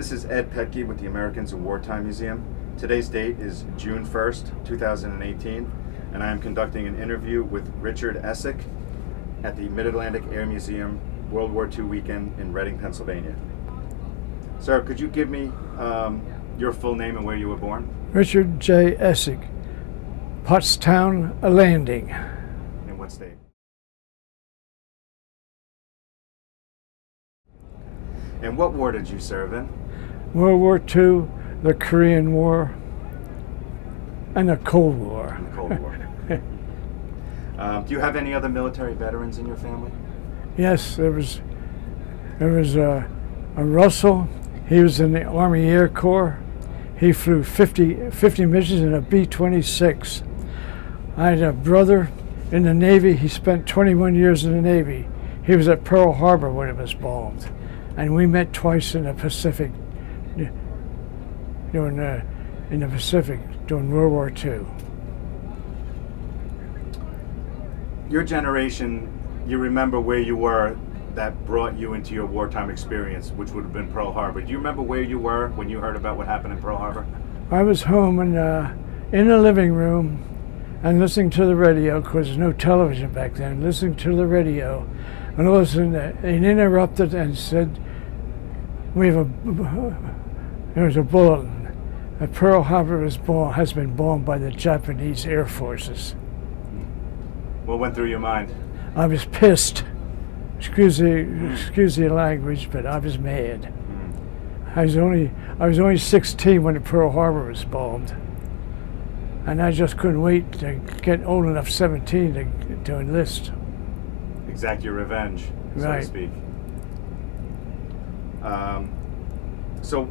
This is Ed Petke with the Americans in Wartime Museum. Today's date is June 1st, 2018, and I am conducting an interview with Richard Essick at the Mid-Atlantic Air Museum World War II weekend in Reading, Pennsylvania. Sir, could you give me your full name and where you were born? Richard J. Essick, Pottstown, a Landing. In what state? And what war did you serve in? World War II, the Korean War, and the Cold War. In the Cold War. Do you have any other military veterans in your family? Yes, there was a Russell. He was in the Army Air Corps. He flew 50 missions in a B-26. I had a brother in the Navy. He spent 21 years in the Navy. He was at Pearl Harbor when it was bombed. And we met twice in the Pacific, during World War II. Your generation, you remember where you were that brought you into your wartime experience, which would have been Pearl Harbor. Do you remember where you were when you heard about what happened in Pearl Harbor? I was home and in the living room and listening to the radio, because there's no television back then, listening to the radio. And all of a sudden, it interrupted and said, there was a bulletin that Pearl Harbor has been bombed by the Japanese Air Forces. What went through your mind? I was pissed. Excuse the language, but I was mad. I was only 16 when the Pearl Harbor was bombed, and I just couldn't wait to get old enough, 17, to enlist. Exact your revenge, so Right. to speak. So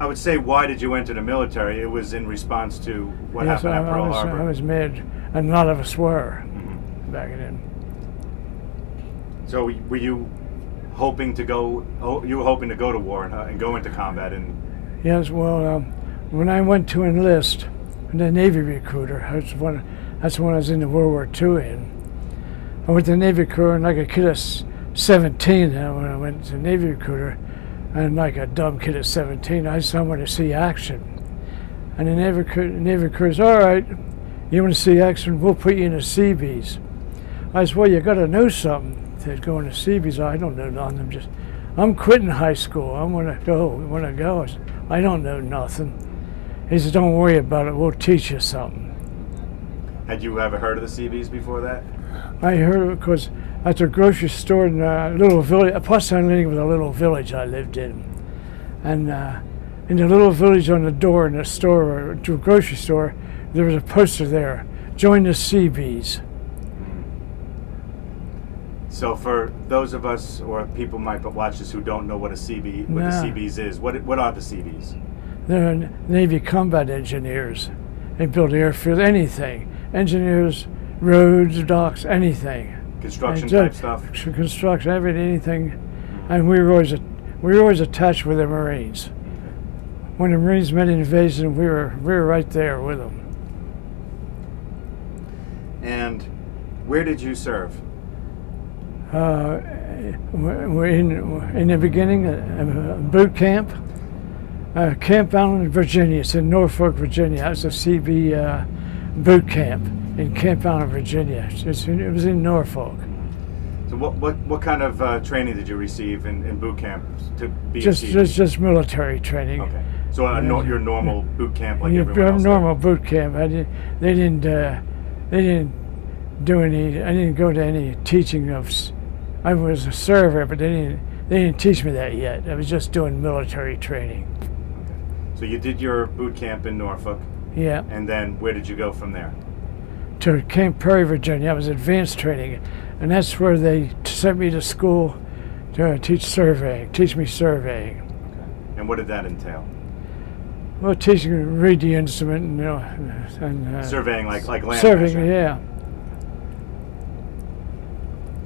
I would say, why did you enter the military? It was in response to what happened at Pearl Harbor. I was mad, and a lot of us were back then. So were you hoping to go? You were hoping to go to war and go into combat? And Yes, well, when I went to enlist, the Navy recruiter, that's the one I was in the World War II in. I went to the Navy recruiter, and like a kid at 17, when I went to the Navy recruiter, and like a dumb kid at 17, I just wanted to see action. And the Navy recruiter said, all right, you want to see action, we'll put you in the Seabees. I said, well, you got to know something to go in the Seabees. I don't know nothing. I'm quitting high school. I want to go. I said, I don't know nothing. He said, don't worry about it. We'll teach you something. had you ever heard of the Seabees before that? I heard of it because at the grocery store in a little village, Pottstown Landing was a little village I lived in. And in the little village on the door in the store, or to a grocery store, there was a poster there, join the Seabees. So for those of us or people might watch this who don't know what the Seabees is, what are the Seabees? They're Navy combat engineers. They build airfield, anything. Engineers, roads, docks, anything. Construction type stuff? Construction, anything. And we were always attached with the Marines. When the Marines made an invasion, we were right there with them. And where did you serve? We're in the beginning, boot camp, Camp Allen, Virginia. It's in Norfolk, Virginia. That's a CB boot camp in Camp Allen, Virginia. It was in Norfolk. So what kind of training did you receive in boot camp to be a CB? Just military training. Okay. So your normal boot camp like everyone else? Normal boot camp. They didn't do any. I didn't go to any teaching of. I was a server, but they didn't teach me that yet. I was just doing military training. So you did your boot camp in Norfolk. Yeah. And then where did you go from there? To Camp Perry, Virginia. That was advanced training, and that's where they sent me to school to teach me surveying. Okay. And what did that entail? Well, teaching to read the instrument, and surveying like land surveying, measuring. yeah.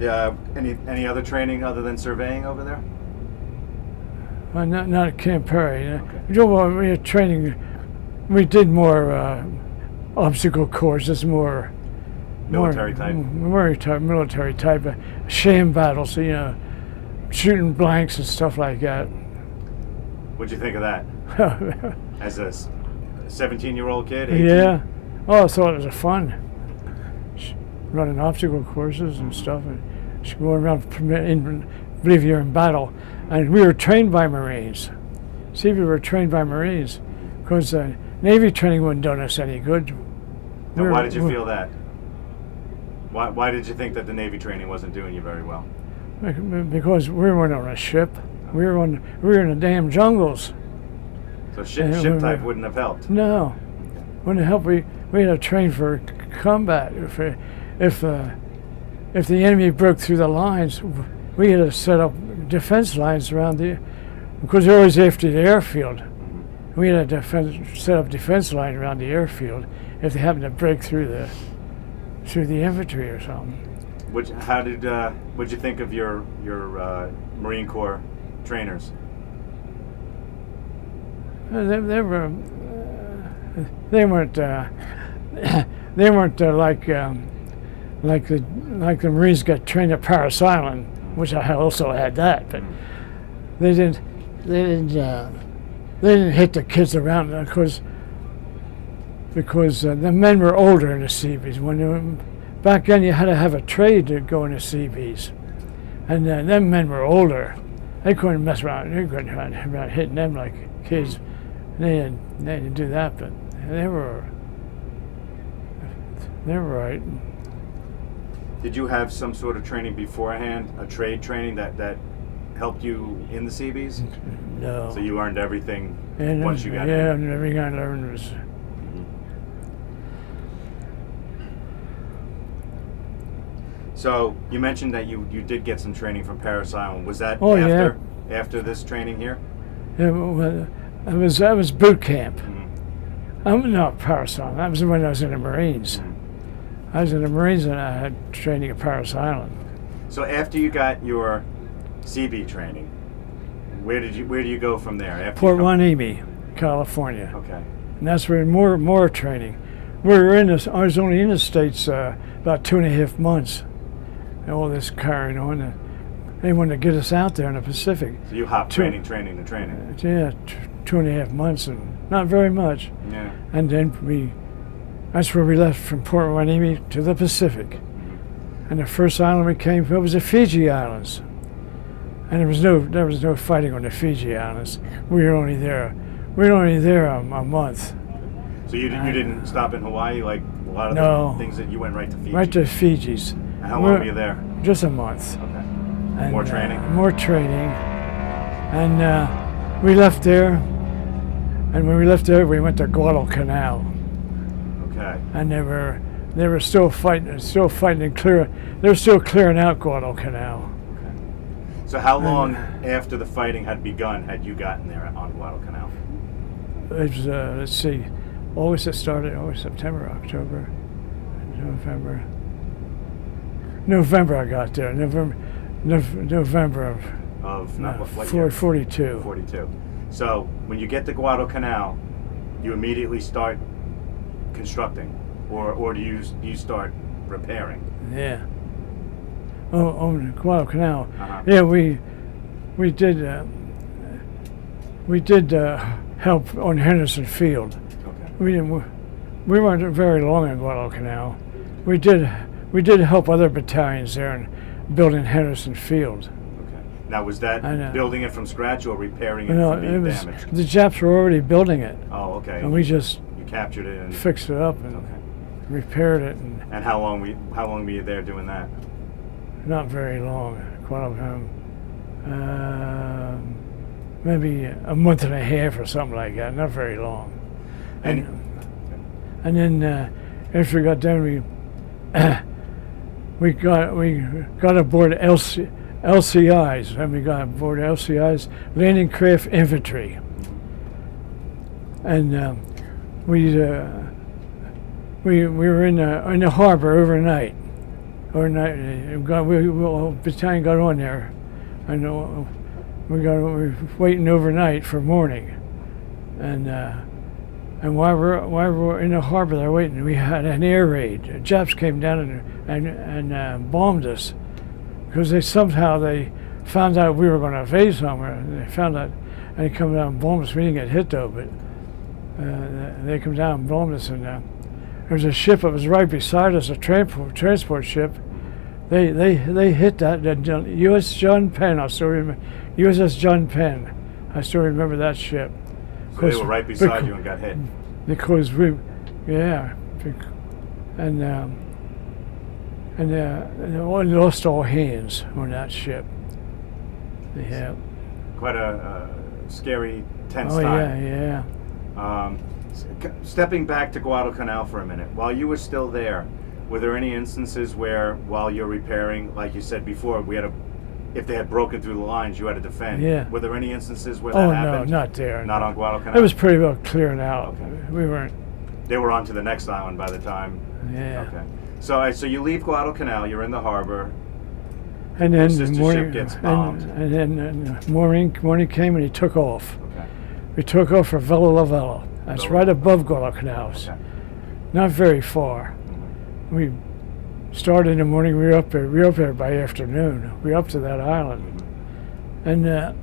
Yeah. Any other training other than surveying over there? Well, not at Camp Perry. Okay. We had training. We did more obstacle courses, more Military type? Military type, sham battles, shooting blanks and stuff like that. What'd you think of that? As a 17-year-old kid? 18? Yeah. Oh, I thought it was fun. Running obstacle courses and stuff, and going around, believe you're in battle. And we were trained by Marines. See, we were trained by Marines, because Navy training wouldn't done us any good. And why did you feel that? Why did you think that the Navy training wasn't doing you very well? Because we weren't on a ship. We were in the damn jungles. So ship type wouldn't have helped? No, wouldn't help. We had to train for combat. If the enemy broke through the lines, we had to set up defense lines around because they're always after the airfield. We had to set up defense line around the airfield if they happened to break through the infantry or something. What'd you think of your Marine Corps trainers? They weren't like the Marines got trained at Paris Island, which I also had that, but they didn't hit the kids around because the men were older in the Seabees. Back then you had to have a trade to go in the Seabees, and them men were older. They couldn't mess around. They couldn't run around hitting them like kids. They didn't do that, but they were right. Did you have some sort of training beforehand, a trade training that helped you in the Seabees? No. So you learned everything once you got in? Yeah, and everything I learned was... So you mentioned that you did get some training from Paris Island. Was that after this training here? Yeah, well, that was boot camp. Not Paris Island. That was when I was in the Marines. I was in the Marines and I had training at Paris Island. So after you got your CB training, where do you go from there? Port Hueneme, California. Okay. And that's where more training. I was only in the States about 2.5 months. And all this carrying on. And they wanted to get us out there in the Pacific. So you hopped training to training. Yeah, 2.5 months, and not very much. Yeah. And then that's where we left from Port Hueneme to the Pacific. And the first island we came to was the Fiji Islands. And there was no fighting on the Fiji Islands. We were only there a month. So you didn't stop in Hawaii like a lot of the things that you went right to Fiji? Right to Fiji's. And how long were you there? Just a month. Okay. And, more training? More training. And we left there. And when we left there, we went to Guadalcanal. Okay. And they were still fighting and clearing. They were still clearing out Guadalcanal. Okay. So how long after the fighting had begun had you gotten there on Guadalcanal? It was let's see, August it started. August, September, October, November. November I got there. November of 42. 42. So when you get to Guadalcanal, you immediately start constructing, or do you start repairing? Yeah. Oh, Guadalcanal. Uh-huh. Yeah, we did help on Henderson Field. Okay. We weren't very long in Guadalcanal. We did help other battalions there in building Henderson Field. Okay. Now was that building it from scratch or repairing it from being damaged? The Japs were already building it. Oh, okay. And we just captured it and fixed it up and repaired it. And how long were you there doing that? Not very long. Maybe a month and a half or something like that. Not very long. And then after we got done, we got aboard LCIs. And we got aboard LCIs, Landing Craft Infantry. And we were in the harbor overnight. The battalion got on there, and we were waiting overnight for morning. And while we were in the harbor there waiting, we had an air raid. The Japs came down and bombed us because they found out we were going to invade somewhere. They found out and they come down and bombed us. We didn't get hit though, but they come down and bombed us. And there was a ship that was right beside us, a transport ship. They hit that U.S. John Penn. I still remember USS John Penn. I still remember that ship. So they were right beside you and got hit. Because we lost all hands on that ship. Yeah. Quite a scary, tense time. Yeah. Stepping back to Guadalcanal for a minute, while you were still there, were there any instances where, while you're repairing, like you said before, if they had broken through the lines, you had to defend? Yeah. Were there any instances where that happened? Oh no, not there. Not on Guadalcanal? It was pretty well cleared out. Okay. We weren't. They were on to the next island by the time. Yeah. Okay. So you leave Guadalcanal, you're in the harbor. And then the morning, ship gets bombed. and then morning came and he took off. Okay. We took off for Villa La Vella. That's right above Guadalcanal. Okay. Not very far. Mm-hmm. We started in the morning. We were up there by afternoon. We were up to that island, and the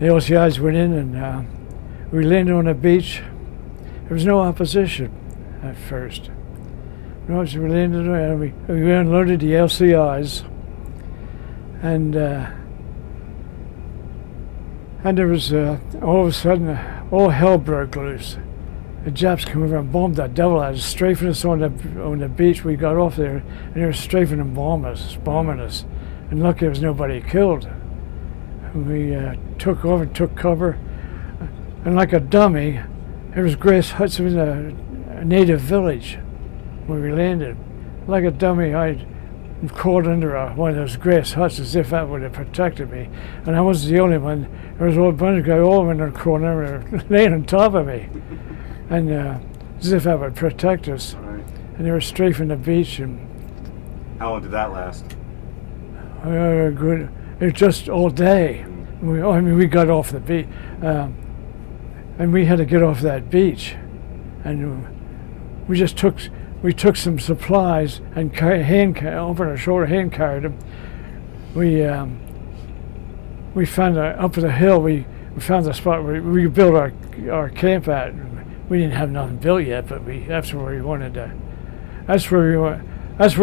LCIs went in and we landed on the beach. There was no opposition at first. We landed and we unloaded the LCIs, and there was all of a sudden all hell broke loose. The Japs come over and bombed that devil out, strafing us on the beach. We got off there, and they were strafing and bombing us. And lucky there was nobody killed. We took over and took cover, and like a dummy, there was grass huts in a native village where we landed. Like a dummy, I crawled under one of those grass huts as if that would have protected me. And I wasn't the only one. There was a bunch of guys all in the corner laying on top of me. And as if that would protect us. Right. And they were strafing the beach. And how long did that last? Good. It was just all day. We got off the beach. And we had to get off that beach. And we took some supplies and over our shoulder, hand carried them. We found up the hill. We found the spot where we built our camp at. We didn't have nothing built yet, but that's where we wanted to. That's where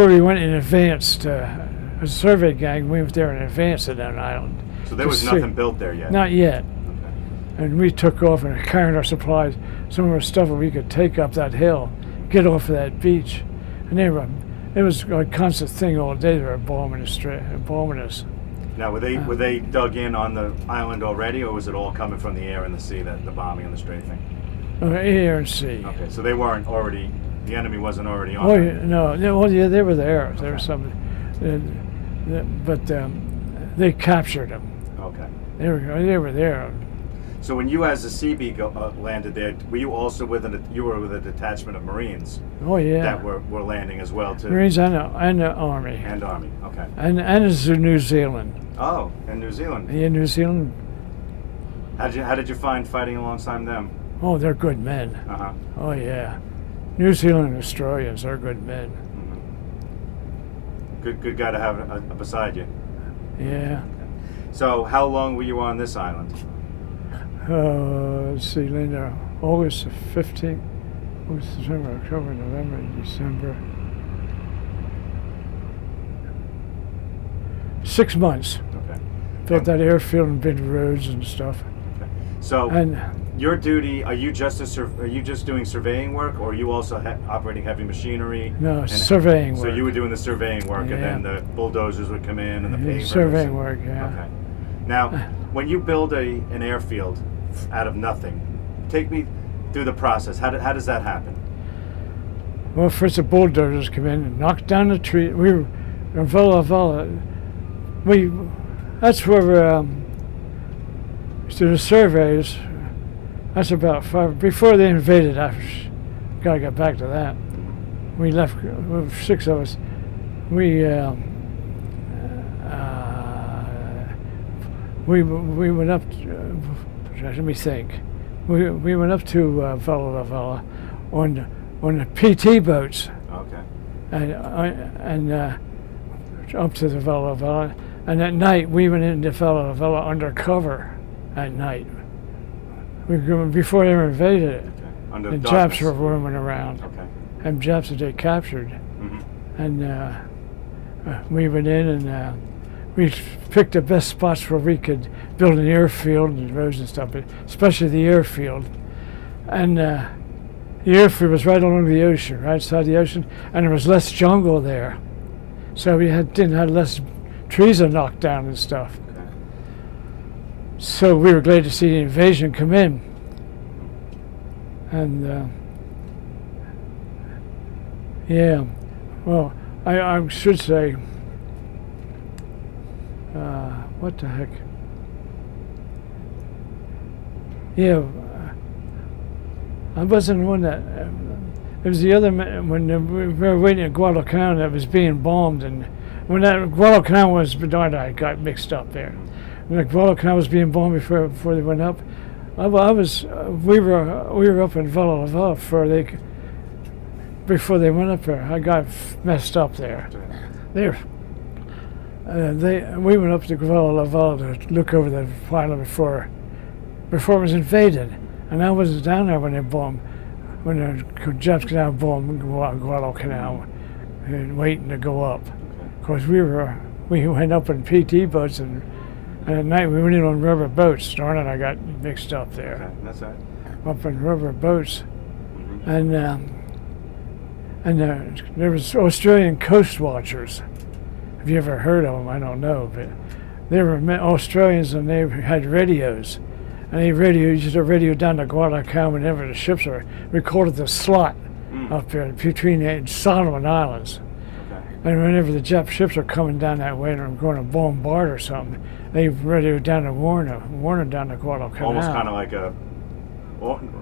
we went in advance. A survey gang went there in advance of that island. So there was nothing built there yet. Not yet. Okay. And we took off and carried our supplies, some of our stuff that we could take up that hill, get off of that beach, and it was a constant thing all day. They were bombing us. Now, were they dug in on the island already, or was it all coming from the air and the sea, the bombing and the strafing? Air and sea. Okay, so they weren't already. The enemy wasn't already on. Oh no! Well, yeah, they were there. Okay. There was some, but they captured them. Okay. They were there. So when you, as a Seabee, landed there, were you also with a detachment of Marines? Oh yeah. That were landing as well too. Marines and the Army. And Army. Okay. And it's New Zealand. Oh, and New Zealand. Yeah, New Zealand. How did you find fighting alongside them? Oh, they're good men. Uh-huh. Oh yeah, New Zealand Australians are good men. Mm-hmm. Good guy to have beside you. Yeah. So how long were you on this island? Let's see, Linda, August 15th, August, September, October, November, December. 6 months. Okay. Built that airfield and built roads and stuff. Okay. So and your duty, are you just doing surveying work, or are you also operating heavy machinery? No, surveying work. So you were doing the surveying work, yeah. And then the bulldozers would come in and the pavers. Surveying work, yeah. Okay. Now, when you build an airfield out of nothing, take me through the process. How does that happen? Well, first the bulldozers come in and knock down the tree. We were in Villa. That's where to the surveys. That's about 5 before they invaded. I gotta get back to that. We left. 6 of us. We went up. Let me think. We went up to Villa on the PT boats. Okay. And up to the Villa, and at night we went into Villa undercover. at night. Before they were invaded it. Okay. Under The darkness. Japs were roaming around. Okay. And Japs that they captured. Mm-hmm. And we went in and we picked the best spots where we could build an airfield and roads and stuff, but especially the airfield. And the airfield was right along the ocean, right side of the ocean, and there was less jungle there. So we didn't have less trees are knocked down and stuff. Okay. So we were glad to see the invasion come in. And yeah, well, I should say, what the heck? Yeah, I wasn't the one that. It was the other man when we were waiting at Guadalcanal that was being bombed, and when that Guadalcanal was, I got mixed up there. When the Guadalcanal was being bombed before they went up, we were up in Villa La Vella before they went up there. I got messed up there. We went up to Villa La Vella to look over the island before it was invaded, and I was down there when they bombed. When the Japs got out bombed Guadalcanal and waiting to go up. Of course, we went up in PT boats, and at night we went in on rubber boats. Darn it, I got mixed up there. Okay. That's all right. Up in rubber boats. Mm-hmm. And there was Australian coast watchers. Have you ever heard of them? I don't know, but they were Australians, and they had radios. And they used to radio down to Guadalcanal whenever the ships were, recorded the slot up there between the Solomon Islands. Okay. And whenever the Jap ships are coming down that way and are going to bombard or something, they radio down to warn them down to Guadalcanal. Almost kind of like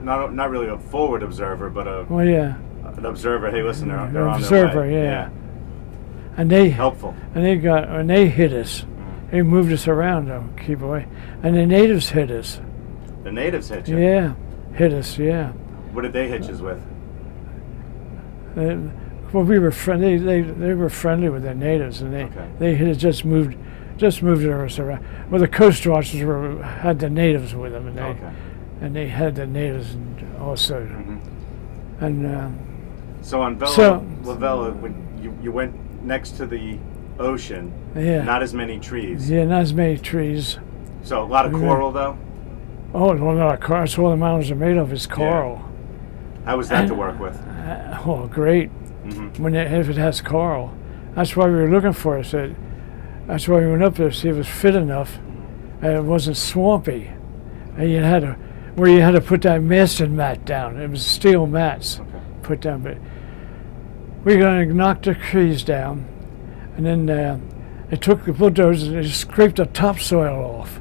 not really a forward observer, but an observer. Hey, listen, they're on their observer, way. yeah. And they helpful. And they hit us. They moved us around to keep away. And the natives hit us. The natives hit you? Yeah, hit us, yeah. What did they hit you with? Well, we were friendly. They were friendly with the natives, and they hit us, just moved us around. Well, the coast watchers had the natives with them, and they had the natives also. Mm-hmm. And so on La Vella, when you went next to the ocean, not as many trees. Yeah, not as many trees. So a lot of coral, though? Oh, well, not coral. That's all the mountains are made of is coral. Yeah. How was that to work with? Great. Mm-hmm. If it has coral. That's why we were looking for it. That's why we went up there to see if it was fit enough and it wasn't swampy. And you had to put that masting mat down. It was steel mats put down. But we were going to knock the trees down, and then they took the bulldozers and they scraped the topsoil off.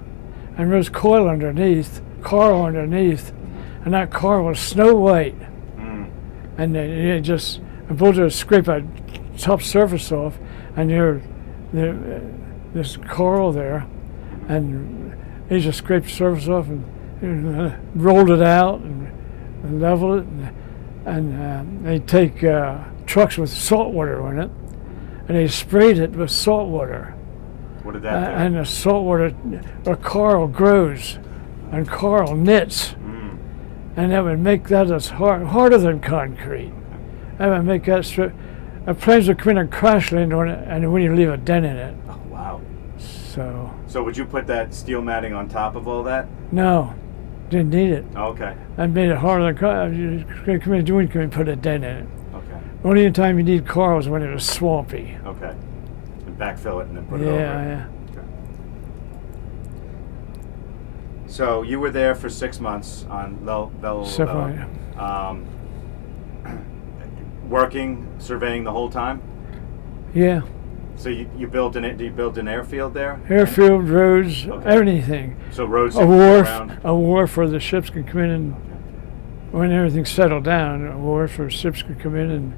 And there was coral underneath, and that coral was snow white. And the bulldozer scraped that top surface off, and there's coral there, and they just scraped the surface off and rolled it out and leveled it, and they take trucks with salt water in it, and they sprayed it with salt water. What did that do? And the salt water, coral grows, and coral knits, and that would make that as harder than concrete. That would make that strip. Planes would come in and crash land on it, and when you leave a dent in it. Oh, wow. So would you put that steel matting on top of all that? No, didn't need it. Oh, okay. That made it harder than concrete. You come in and put a dent in it. Okay. Only time you need coral is when it was swampy. Okay. And backfill it and then put it over it. Yeah. Okay. So you were there for 6 months on Bella. Working, surveying the whole time? Yeah. So you built an airfield there? Airfield, roads, everything. So roads a wharf where the ships can come in, and when everything's settled down, a wharf where ships can come in and.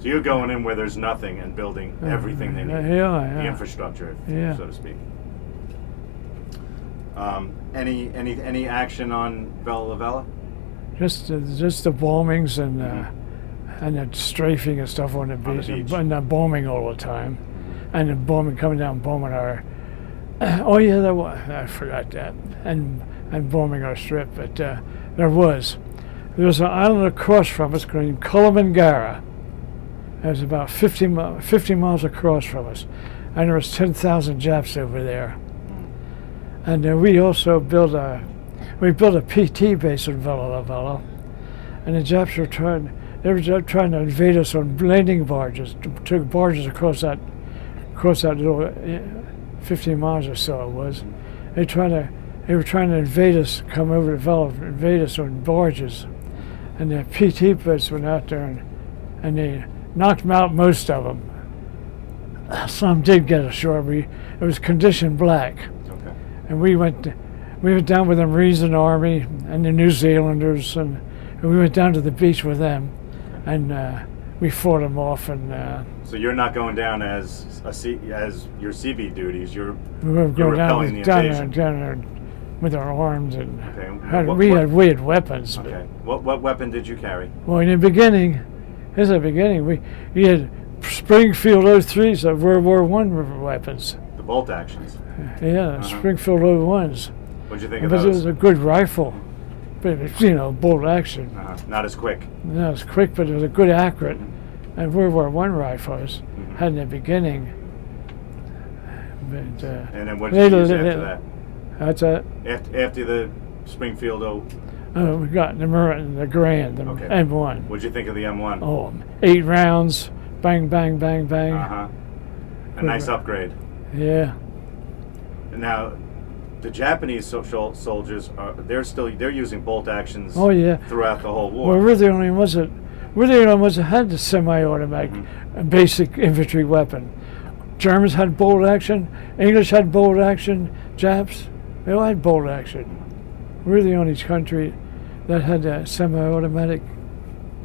So you're going in where there's nothing and building everything they need. The infrastructure, so to speak. Any action on Bella La Vella? Just the bombings and the strafing and stuff on the beach. And the bombing all the time, and the bombing coming down, bombing Oh yeah, there was. I forgot that. And bombing our strip, but there was. There was an island across from us named Kulamangara. It was about 50 miles across from us, and there was 10,000 Japs over there. And we also built a PT base in Vella Vella, and the Japs were trying to invade us on landing barges. Took barges across that little 15 miles or so it was. They were trying to invade us, come over to Vella, invade us on barges, and the PT boats went out there and they knocked them out, most of them. Some did get ashore. It was condition black. Okay. And we went down with the Marines and Army and the New Zealanders, and we went down to the beach with them, and we fought them off. And so you're not going down as your CB duties. You're we were repelling the down invasion. there with our arms, and Okay. we had weapons. Okay. What weapon did you carry? Well, in the beginning, we had Springfield 03s of World War I weapons. The bolt actions. Yeah, Springfield 01s. What'd you think of But it those? was a good rifle, but it was, bolt action. Not as quick. It was quick, but it was a good accurate. And World War I rifles had in the beginning. But, And then what did you use after that? That's it. After the Springfield We got the Grand, the Okay. M1. What'd you think of the M1? Oh, 8 rounds, bang, bang, bang, bang. A nice upgrade. Yeah. Now, the Japanese soldiers they're using bolt actions. Oh yeah. Throughout the whole war. Well, we're the only ones that had the semi-automatic basic infantry weapon. Germans had bolt action. English had bolt action. Japs, they all had bolt action. We're the only country that had a semi-automatic.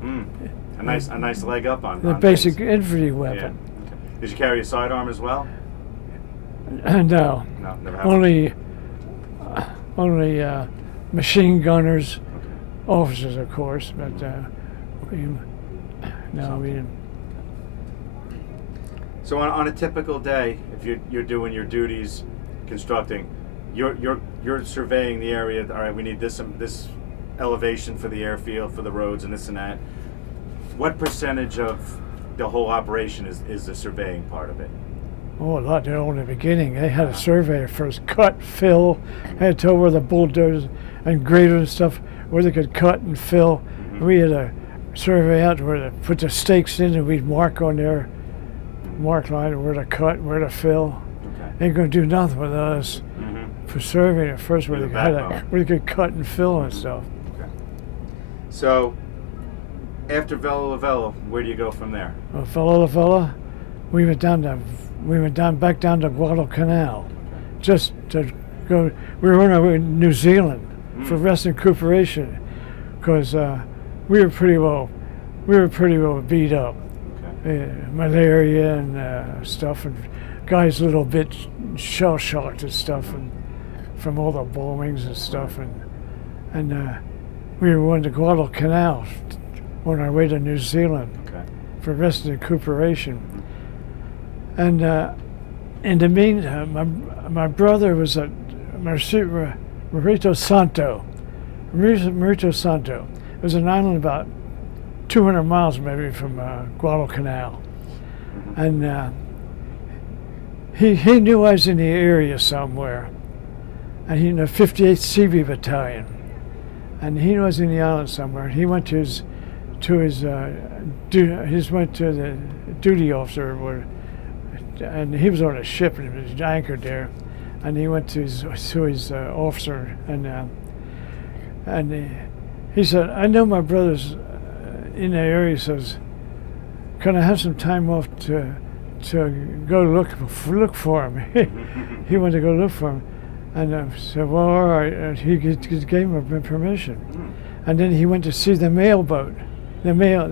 A nice leg up on The on basic things. infantry Yeah. weapon. Okay. Did you carry a sidearm as well? No, No, never happened. only machine gunners, Okay. officers, of course, but we didn't. So on a typical day, if you're doing your duties, constructing, you're surveying the area. All right, we need this elevation for the airfield, for the roads, and this and that. What percentage of the whole operation is the surveying part of it? Oh, a lot there in the beginning. They had a surveyor first cut, fill, had to tell where the bulldozers and graders and stuff, where they could cut and fill. We had a survey out where to put the stakes in, and we'd mark on their mark line where to cut, where to fill. Okay. They ain't gonna do nothing with us for surveying at first, where Do they the had backbone. where they could cut and fill and stuff. Okay. So after Vella Vella, where do you go from there? A fella, we went back down to Guadalcanal, just to go. We were on our way to New Zealand for rest and recuperation, because we were pretty well beat up, Okay. malaria and stuff, and guys a little bit shell shocked and stuff, and from all the bombings and stuff, and we were going to Guadalcanal on our way to New Zealand Okay. for rest and recuperation. And in the meantime, my brother was at Marito Santo. Marito Santo. It was an island about 200 miles maybe from Guadalcanal. And he knew I was in the area somewhere. And he in the 58th CB Battalion. And he was in the island somewhere. He went to the duty officer, and he was on a ship and he was anchored there, and he went to his officer, and he said, "I know my brother's in the area." He says, "Can I have some time off to go look for him?" He went to go look for him, and I said, "Well, all right." And he gave him permission, and then he went to see the mail boat, the mail,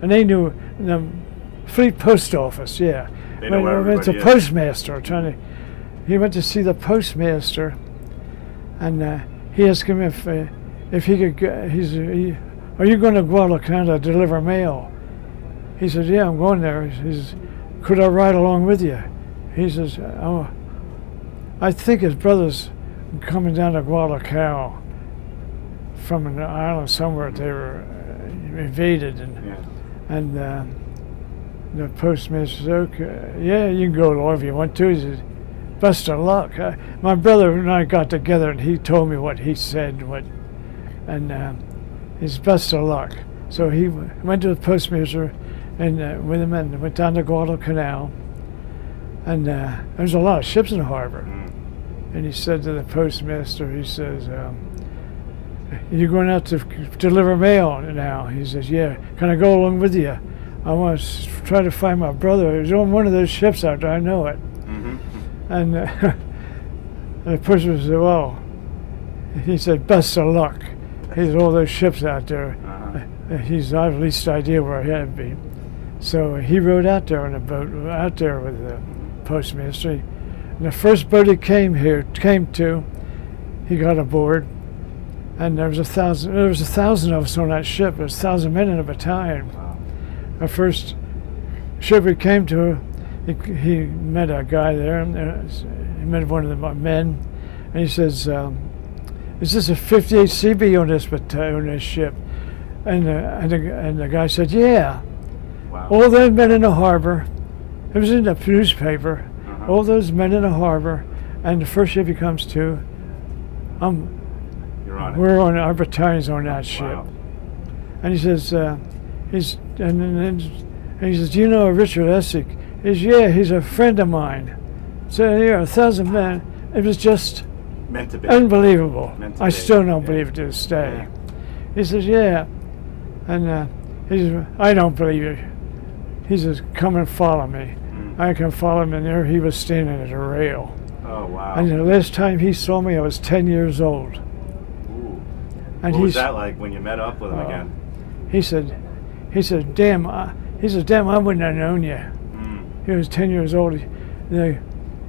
and they knew the Fleet Post Office. Yeah, They know where went to everybody is. postmaster he went to see the postmaster, and he asked him if he could. Are you going to Guadalcanal to deliver mail? He said, "Yeah, I'm going there." He says, "Could I ride along with you?" He says, "Oh, I think his brother's coming down to Guadalcanal from an island somewhere. They were invaded, and the postmaster said, "Okay, yeah, you can go along if you want to." He said, "Best of luck." My brother and I got together, and he told me what he said, and he's best of luck. So he went to the postmaster and with him, and went down to Guadalcanal, and there's a lot of ships in the harbor. And he said to the postmaster, he says, "You're going out to deliver mail now?" He says, "Yeah. Can I go along with you? I want to try to find my brother. He's on one of those ships out there. I know it." And the postmaster said, "Well," he said, "best of luck. He's all those ships out there. He's not the least idea where he had to be." So he rode out there on a boat, out there with the postmaster. And the first boat he came to, he got aboard, and there was 1,000 of us on that ship. There was 1,000 men in a battalion. The first ship we came to, he met a guy there, and he met one of the men, and he says, "Is this a 58 CB on this ship?" And the guy said, "Yeah." Wow. All those men in the harbor, it was in the newspaper, all those men in the harbor, and the first ship he comes to, You're on it. we're on, our battalion's on that ship. Wow. And he says, and he says, "Do you know Richard Essick?" He says, "Yeah, he's a friend of mine." So here, 1,000 men. It was just Meant to be. unbelievable. Meant to I be. still don't Yeah. believe it to this day. Yeah. He says, "Yeah," and he says, "I don't believe it." He says, "Come and follow me." I can follow him, and there he was standing at a rail. Oh, wow. And the last time he saw me, I was 10 years old. Ooh. And What was that like when you met up with him again? He said, "Damn, I wouldn't have known you." He was 10 years old. The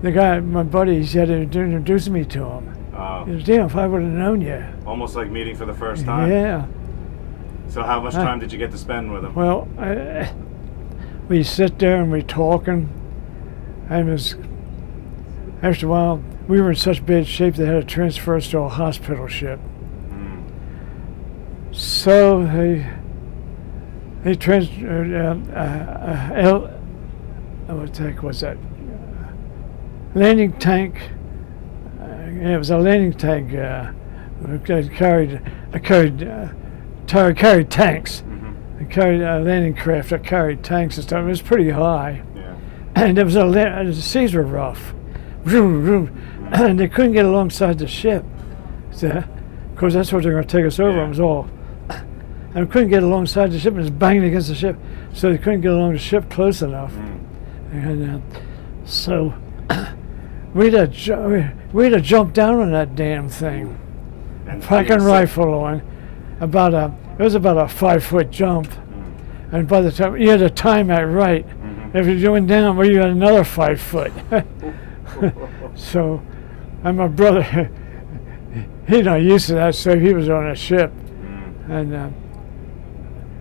guy, my buddy, he had to introduce me to him. Oh. He said, "Damn, if I would have known you." Almost like meeting for the first time? Yeah. So how much time did you get to spend with him? Well, we sit there and we talking. After a while, we were in such bad shape they had to transfer us to a hospital ship. So they transferred what the heck was that? Landing tank. It was a landing tank. It carried tanks. It carried a landing craft that carried tanks and stuff. It was pretty high. Yeah. And there was the seas were rough. Vroom, vroom. And they couldn't get alongside the ship. Of course, that's what they're going to take us over. Yeah. It was all. And we couldn't get alongside the ship. It was banging against the ship. So they couldn't get along the ship close enough. And so we'd have jumped down on that damn thing. And Packing being rifle on. It was about a 5-foot jump. And by the time you had to time that right, if you're going down, well, you had another 5 foot. So, and my brother, he's not used to that, so he was on a ship. And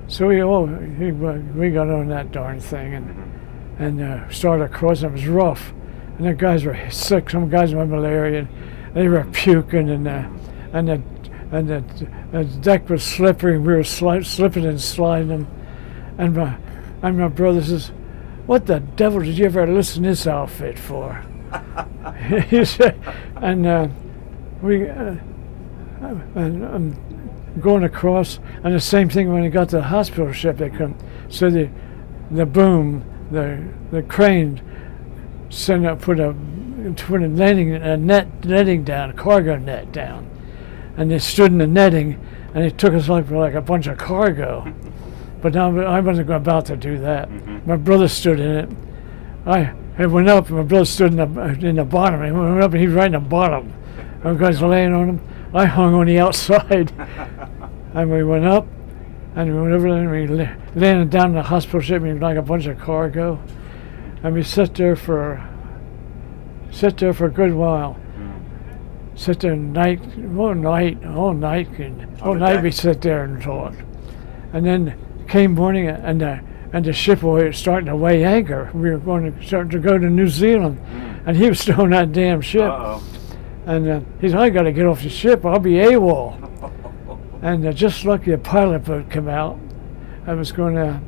so we got on that darn thing and started crossing. It was rough. And the guys were sick. Some guys were malaria, and they were puking, and the deck was slippery. We were slipping and sliding. And my brother says, "What the devil did you ever listen to this outfit for?" He said, and I'm going across, and the same thing when he got to the hospital ship. They come, so the boom, the crane, put a netting down, a cargo net down, and they stood in the netting, and they took us like a bunch of cargo. But now I wasn't about to do that. My brother stood in it. I went up, and my brother stood in the bottom. He went up, and he was right in the bottom. The guys were laying on him. I hung on the outside. And we went up, and we went over there, and we landed down in the hospital ship, like a bunch of cargo. And we sat there for a good while. Sit there all night we sit there and talked. And then came morning, and the ship was starting to weigh anchor. We were going to start to go to New Zealand, and he was still on that damn ship. Uh-oh. And he said, I got to get off the ship. I'll be AWOL. And just lucky a pilot boat came out. I was going to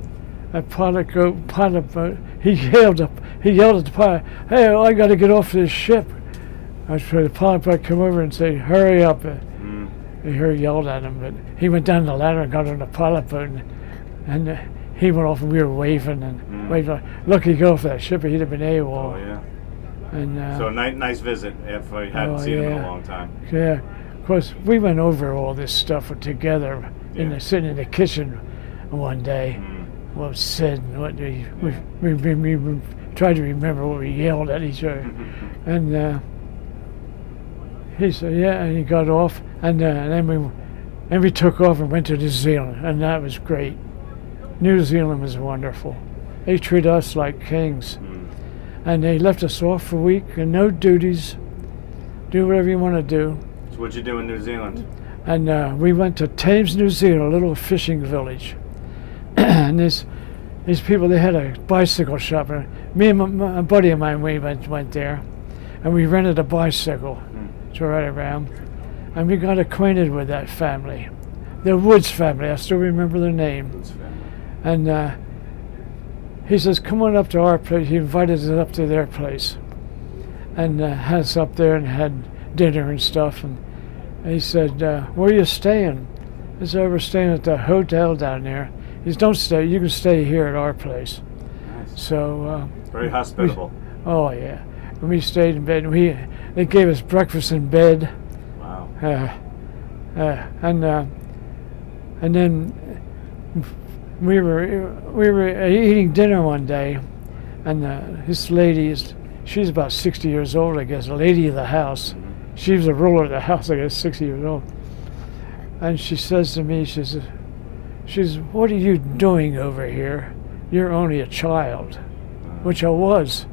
a pilot boat. He yelled at the pilot, "Hey, I got to get off this ship." I was trying the pilot boat come over and say, "Hurry up!" He yelled at him, but he went down the ladder and got on the pilot boat, and he went off, and we were waving and waving. Lucky he got off that ship, or he'd have been AWOL. Oh yeah. And so nice visit if I hadn't seen him in a long time. Yeah, of course we went over all this stuff together sitting in the kitchen one day. What was said and what we tried to remember what we yelled at each other. And he said, yeah, and he got off, and then we took off and went to New Zealand, and that was great. New Zealand was wonderful. They treated us like kings. And they left us off for a week and no duties. Do whatever you want to do. So what'd you do in New Zealand? And we went to Thames, New Zealand, a little fishing village. And these people, they had a bicycle shop. And me and a buddy of mine, we went there, and we rented a bicycle to ride around. And we got acquainted with that family, the Woods family. I still remember their name. Woods family. And he says, "Come on up to our place." He invited us up to their place, and had us up there and had dinner and stuff. And he said, "Where are you staying?" I said, "We're staying at the hotel down there." He said, "Don't stay. You can stay here at our place." Nice. So very hospitable. Oh yeah. And we stayed in bed. They gave us breakfast in bed. Wow. And then we were eating dinner one day, and this lady she's about 60 years old, I guess, a lady of the house. She was a ruler of the house, I guess, 60 years old. And she says to me, she says, "What are you doing over here? You're only a child," which I was.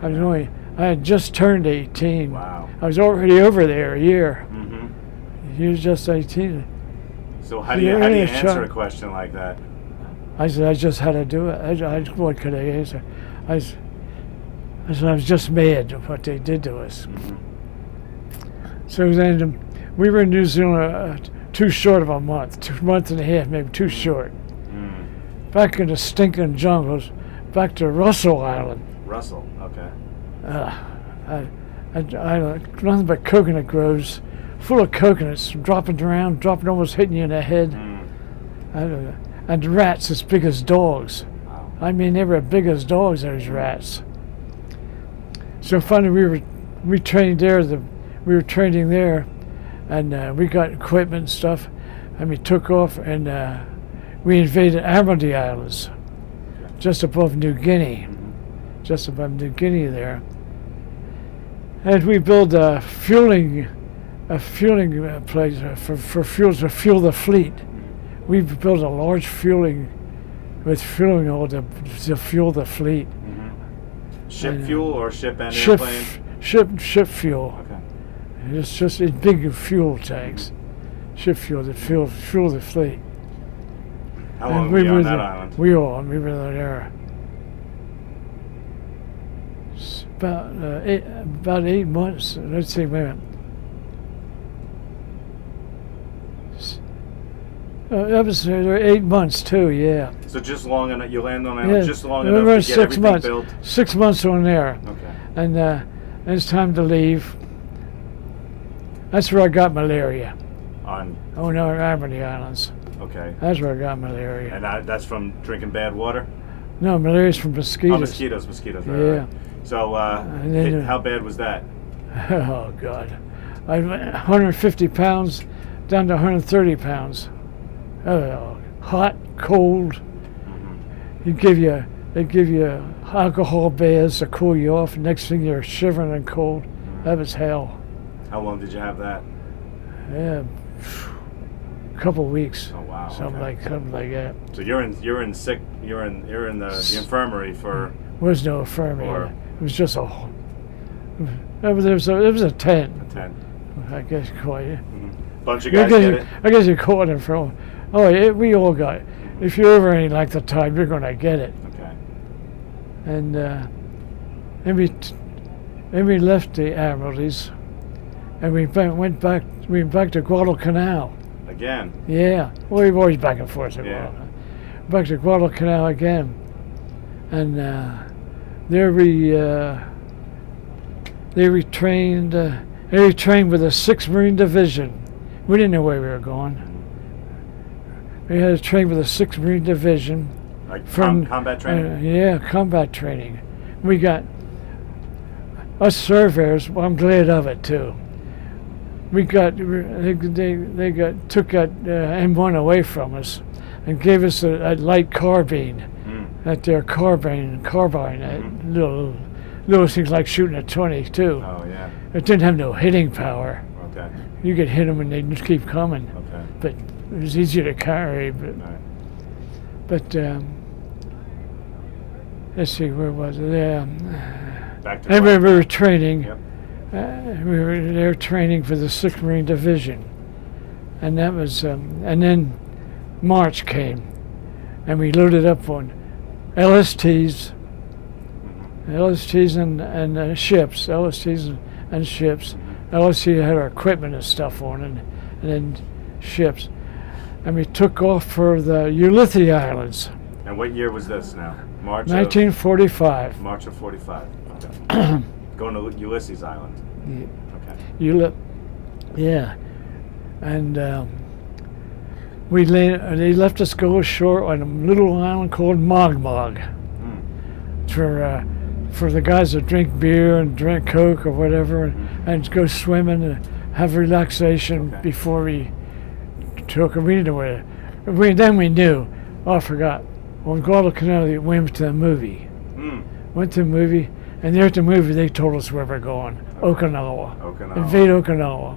I had just turned 18. Wow. I was already over there a year. Mm-hmm. He was just 18. So how do you answer a question like that? I said, I just had to do it. What could I answer? I said, I was just mad at what they did to us. Mm-hmm. So then we were in New Zealand too short of a month, 2 months and a half, maybe too short. Back in the stinking jungles, back to Russell Island. Russell, okay. Nothing but coconut groves, full of coconuts, dropping around, almost hitting you in the head. And rats as big as dogs. Wow. I mean, they were as big as dogs, those rats. So finally we trained there, we were training there, and we got equipment and stuff, and we took off, and we invaded Admiralty Islands, just above New Guinea, there. And we built a fueling place for fuel, to fuel the fleet. We built a large fueling oil to fuel the fleet. Ship fuel or ship and airplane? Ship fuel. Okay. It's just in big fuel tanks. Ship fuel to fuel the fleet. How long were you on that island? We were there about 8 months. Let's see, wait a minute. That was there 8 months too, yeah. So just long enough, you land on island just long we enough were to get 6 everything months. built? 6 months on there. Okay. And it's time to leave. That's where I got malaria. On Admiralty Islands. Okay. That's where I got malaria. And that's from drinking bad water? No, malaria's from mosquitoes. Oh, mosquitoes, right. Yeah. Right. So how bad was that? Oh, God. I went 150 pounds down to 130 pounds. Hot, cold. They give you alcohol baths to cool you off. Next thing you're shivering and cold. That was hell. How long did you have that? Yeah, a couple of weeks. Oh wow. Something like that. So you're in the infirmary for. There was no infirmary. It was just it was a tent. A tent. I guess you call it. Bunch of guys get it. I guess you caught it from. Oh, we all got it. If you're over any length of time, you're going to get it. Okay. And then we left the Admiralties, and we went back to Guadalcanal. Again? Yeah. Well, we were always back and forth. Yeah. Back to Guadalcanal again, and there they retrained with the 6th Marine Division. We didn't know where we were going. We had to train with the 6th Marine Division. Like combat training? Yeah, combat training. We got us surveyors. Well, I'm glad of it too. We got they took that M1 away from us and gave us a light carbine. At their carbine, little things like shooting a 22. Oh yeah. It didn't have no hitting power. Okay. You could hit them and they'd just keep coming. Okay. But it was easier to carry. But let's see, where was it? Yeah. Back to And we were training. Yep. We were there training for the 6th Marine Division, and that was. And then March came, and we loaded up on LSTs and ships. LSTs and ships. LST had our equipment and stuff on, and then ships. And we took off for the Ulithi Islands. And what year was this now? March 1945. March of 45. Okay. Going to Ulysses Island. Okay. Yeah. And they left us go ashore on a little island called Mogmog. For the guys that drink beer and drink Coke or whatever, and go swimming and have relaxation before we took. And we didn't know where. Then we knew. Oh, I forgot. On Guadalcanal, we went to the movie. Went to the movie, and there at the movie, they told us where we're going. Okinawa. Invade Okinawa.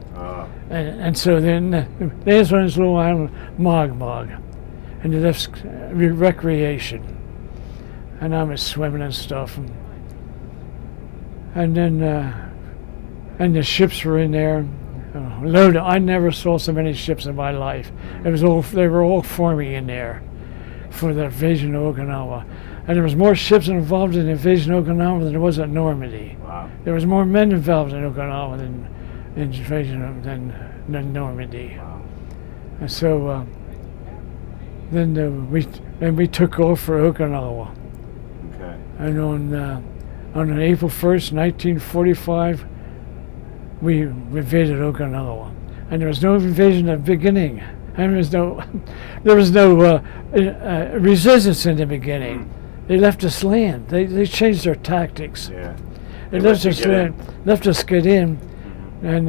And so then there's on this little island, Mogmog, and that's recreation. And I was swimming and stuff, and then and the ships were in there, loaded. I never saw so many ships in my life. They were all forming in there for the invasion of Okinawa, and there was more ships involved in the invasion of Okinawa than there was at Normandy. Wow. There was more men involved in Okinawa than invasion than Normandy. Wow. And so then we took off for Okinawa. Okay. And on April 1st, 1945, we invaded Okinawa. And there was no invasion at the beginning. And there was no resistance in the beginning. They left us land. They changed their tactics. Yeah. They left us get in, and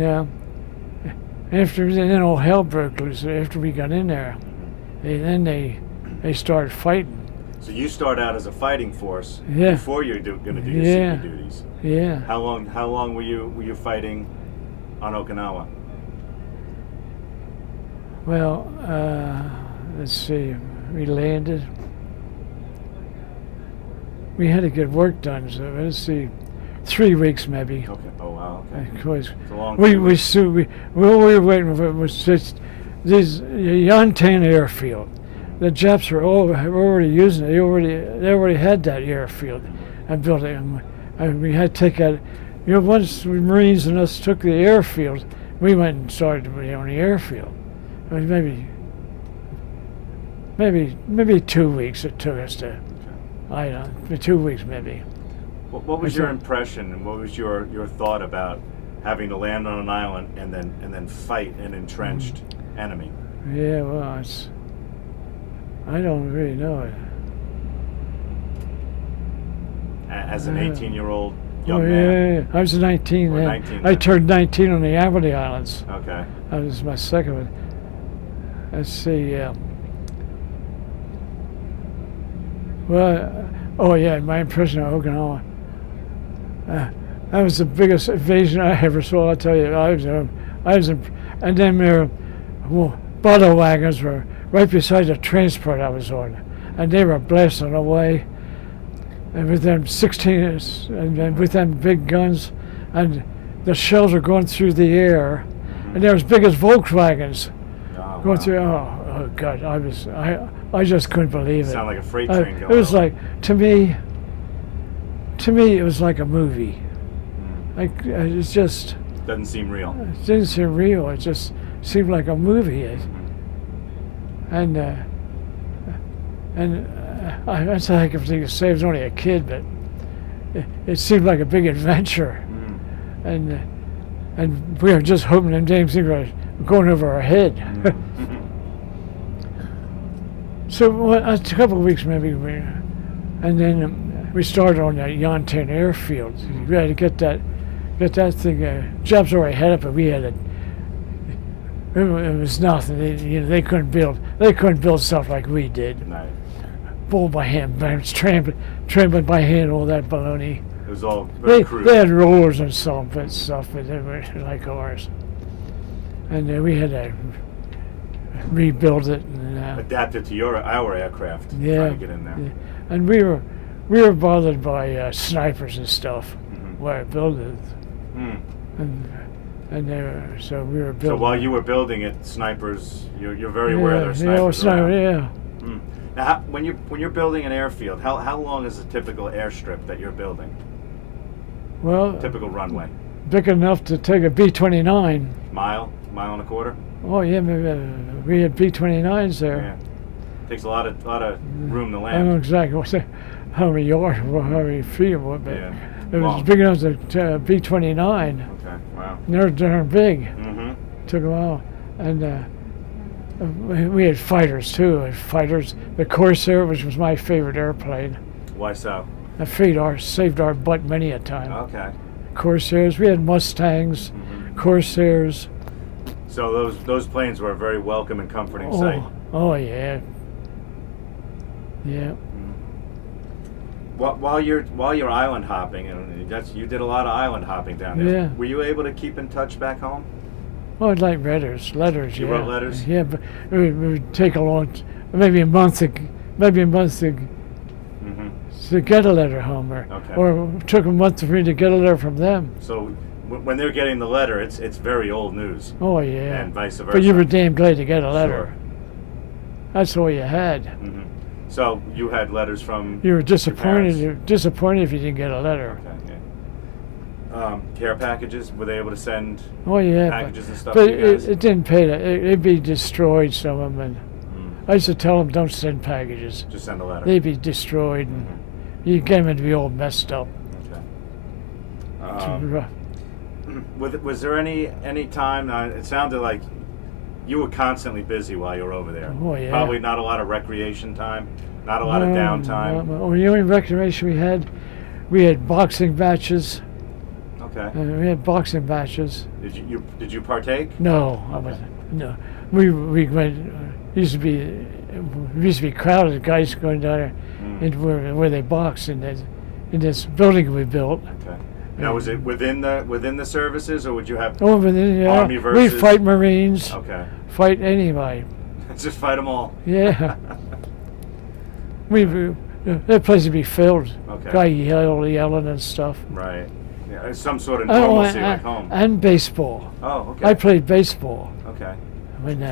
then all hell broke loose. After we got in there, they started fighting. So you start out as a fighting force Yeah. before you're going to do your secret duties. Yeah. How long were you fighting on Okinawa? Well, let's see. We landed. We had to get work done. So let's see, 3 weeks maybe. Okay. Oh wow. Okay. Because It's a long. we were waiting for was just this Yantan airfield. The Japs were already using it. They already had that airfield and built it. And we had to take out. Once the Marines and us took the airfield, we went and started on the airfield. It was maybe 2 weeks it took us to. I don't know, 2 weeks maybe. What was your impression, and what was your thought about having to land on an island and then fight an entrenched enemy? Yeah, well, I don't really know it. As an 18-year-old young man. Yeah. I was 19 Or then. 19 I then. turned 19 on the Admiralty Islands. Okay. That was my second one. Let's see. My impression of Okinawa. That was the biggest invasion I ever saw. I'll tell you, and then their bottle wagons were right beside the transport I was on, and they were blasting away, and with them 16s, and with them big guns, and the shells were going through the air, and they're as big as Volkswagens going through. Oh God, I just couldn't believe it. Sound like a freight train going It was over. like, to me, it was like a movie. It's just Doesn't seem real. it didn't seem real. It just seemed like a movie. And that's a heck of a thing to say. I was only a kid, but it seemed like a big adventure. And we were just hoping them damn things were going over our head. So a couple of weeks maybe, and then we started on the Untitled airfield. We had to get that thing. Jobs already had it, but we had it. It was nothing. They couldn't build stuff like we did. Nice. Bull by hand, trampling by hand, all that baloney. It was all very crude. They had rollers and stuff, but they were like ours. And we had to rebuild it. And, adapted to our aircraft. Yeah. Trying to get in there. Yeah. And we were bothered by snipers and stuff while I built it. And they were, so we were building. So while you were building it, snipers, you're very aware there are snipers around. Yeah. Now, when you're building an airfield, how long is a typical airstrip that you're building? Well, Typical runway. big enough to take a B-29. Mile and a quarter. Oh yeah, maybe, we had B-29s there. Yeah. Takes a lot of room to I don't know land. exactly how many yards, how many feet it was, but Yeah. it was Long. big enough to B-29. Okay. Wow. And they're darn big. Mm-hmm. Took a while, and we had fighters too. Fighters, the Corsair, which was my favorite airplane. Why so? That saved our butt many a time. Okay. Corsairs. We had Mustangs, Corsairs. So those planes were a very welcome and comforting sight. Oh yeah. Yeah. While you're island hopping, and you did a lot of island hopping down there. Yeah. Were you able to keep in touch back home? Oh, I'd like letters. You yeah. wrote letters? Yeah, but it would take maybe a month to get a letter home, or it took a month for me to get a letter from them. So when they're getting the letter, it's very old news. Oh yeah. And vice versa. But you were damn glad to get a letter. Sure. That's all you had. So you had letters from. You were your disappointed. parents. Disappointed if you didn't get a letter. Okay, yeah. Care packages, were they able to send Oh yeah. packages and stuff But to you guys? it didn't pay to. It'd be destroyed. Some of them. And I used to tell them, don't send packages. Just send a letter. They'd be destroyed, and you get them to be all messed up. Okay. Was there any time? It sounded like you were constantly busy while you were over there. Oh yeah. Probably not a lot of recreation time, not a lot of downtime. The only recreation we had boxing matches. Okay. We had boxing matches. Did you partake? No, I wasn't. No, we went. Used to be crowded. Guys going down there, where they boxed in this building we built. Okay. Now, was it within the services, or would you have Army versus? We fight Marines. Okay. Fight anybody. Just fight them all. Yeah. That place would be filled. Okay. Guy yelling and stuff. Right. Yeah, some sort of normalcy like home. And baseball. Oh, okay. I played baseball. Okay. When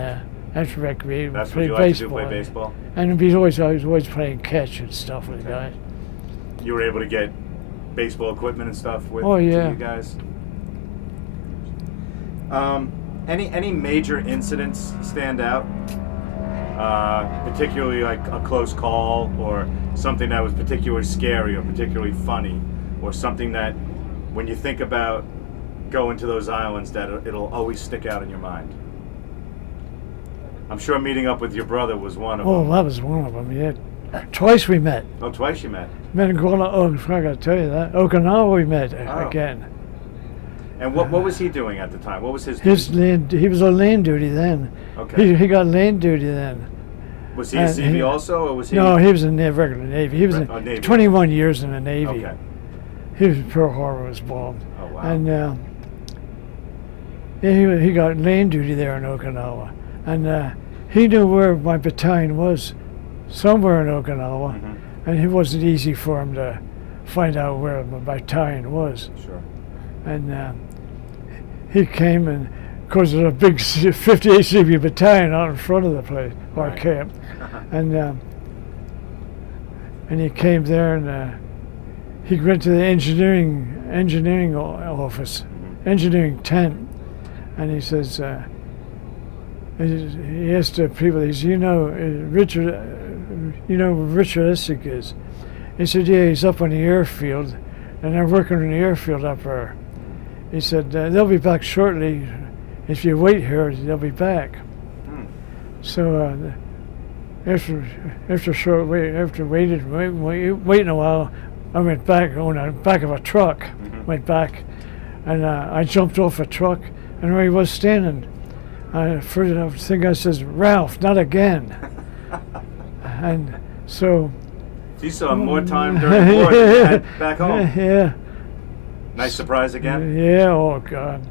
after recreation, That's what played you like to baseball. do, play baseball? And I was always playing catch and stuff with guys. You were able to get baseball equipment and stuff with to you guys? Any major incidents stand out? Particularly like a close call, or something that was particularly scary or particularly funny, or something that when you think about going to those islands that it'll always stick out in your mind? I'm sure meeting up with your brother was one of them. Oh, that was one of them, yeah. Twice we met. Oh, twice you met. Met in I gotta tell you that. Okinawa we met again. And what was he doing at the time? What was his He was on land duty then. Okay. He got land duty then. Was he a CB also, or was he? No, he was in the regular Navy. He was Navy. 21 years in the Navy. Okay. He was Pearl Harbor was bombed. Oh, wow. And he got land duty there in Okinawa. And he knew where my battalion was, somewhere in Okinawa. And it wasn't easy for him to find out where my battalion was. Sure. And he came, and of course there's a big 58 CB battalion out in front of the place, our camp. And he came there, and he went to the engineering office, engineering tent, and he says, he asked the people, he said, Richard, you know where Richard Essick is? He said, yeah, he's up on the airfield, and they're working on the airfield up there. He said, they'll be back shortly. If you wait here, they'll be back. So after waiting a while, I went back on the back of a truck, went back, and I jumped off a truck, and where he was standing, first thing I says, Ralph, not again. And so you saw more time during the war than you had back home. Yeah. Nice surprise again? Yeah, oh God.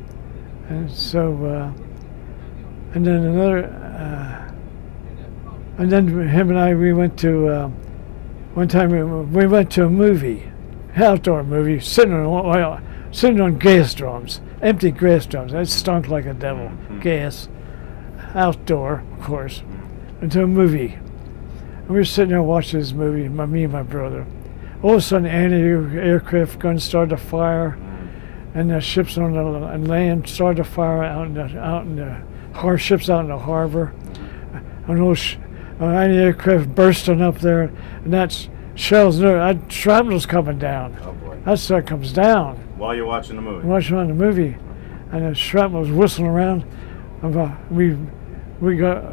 And so, and then and then him and I, we went to, one time we went to a movie, outdoor movie, sitting on gas drums, empty gas drums. That stunk like a devil, gas, outdoor, of course, into a movie. And we were sitting there watching this movie, me and my brother. All of a sudden, anti-aircraft guns started to fire, and the ships on the land started to fire out in the ships out in the harbor. And those anti-aircraft bursting up there, and that's shells. Shrapnel's coming down. Oh boy! That stuff comes down. While you're watching the movie. Watching on the movie, and the shrapnel was whistling around. We got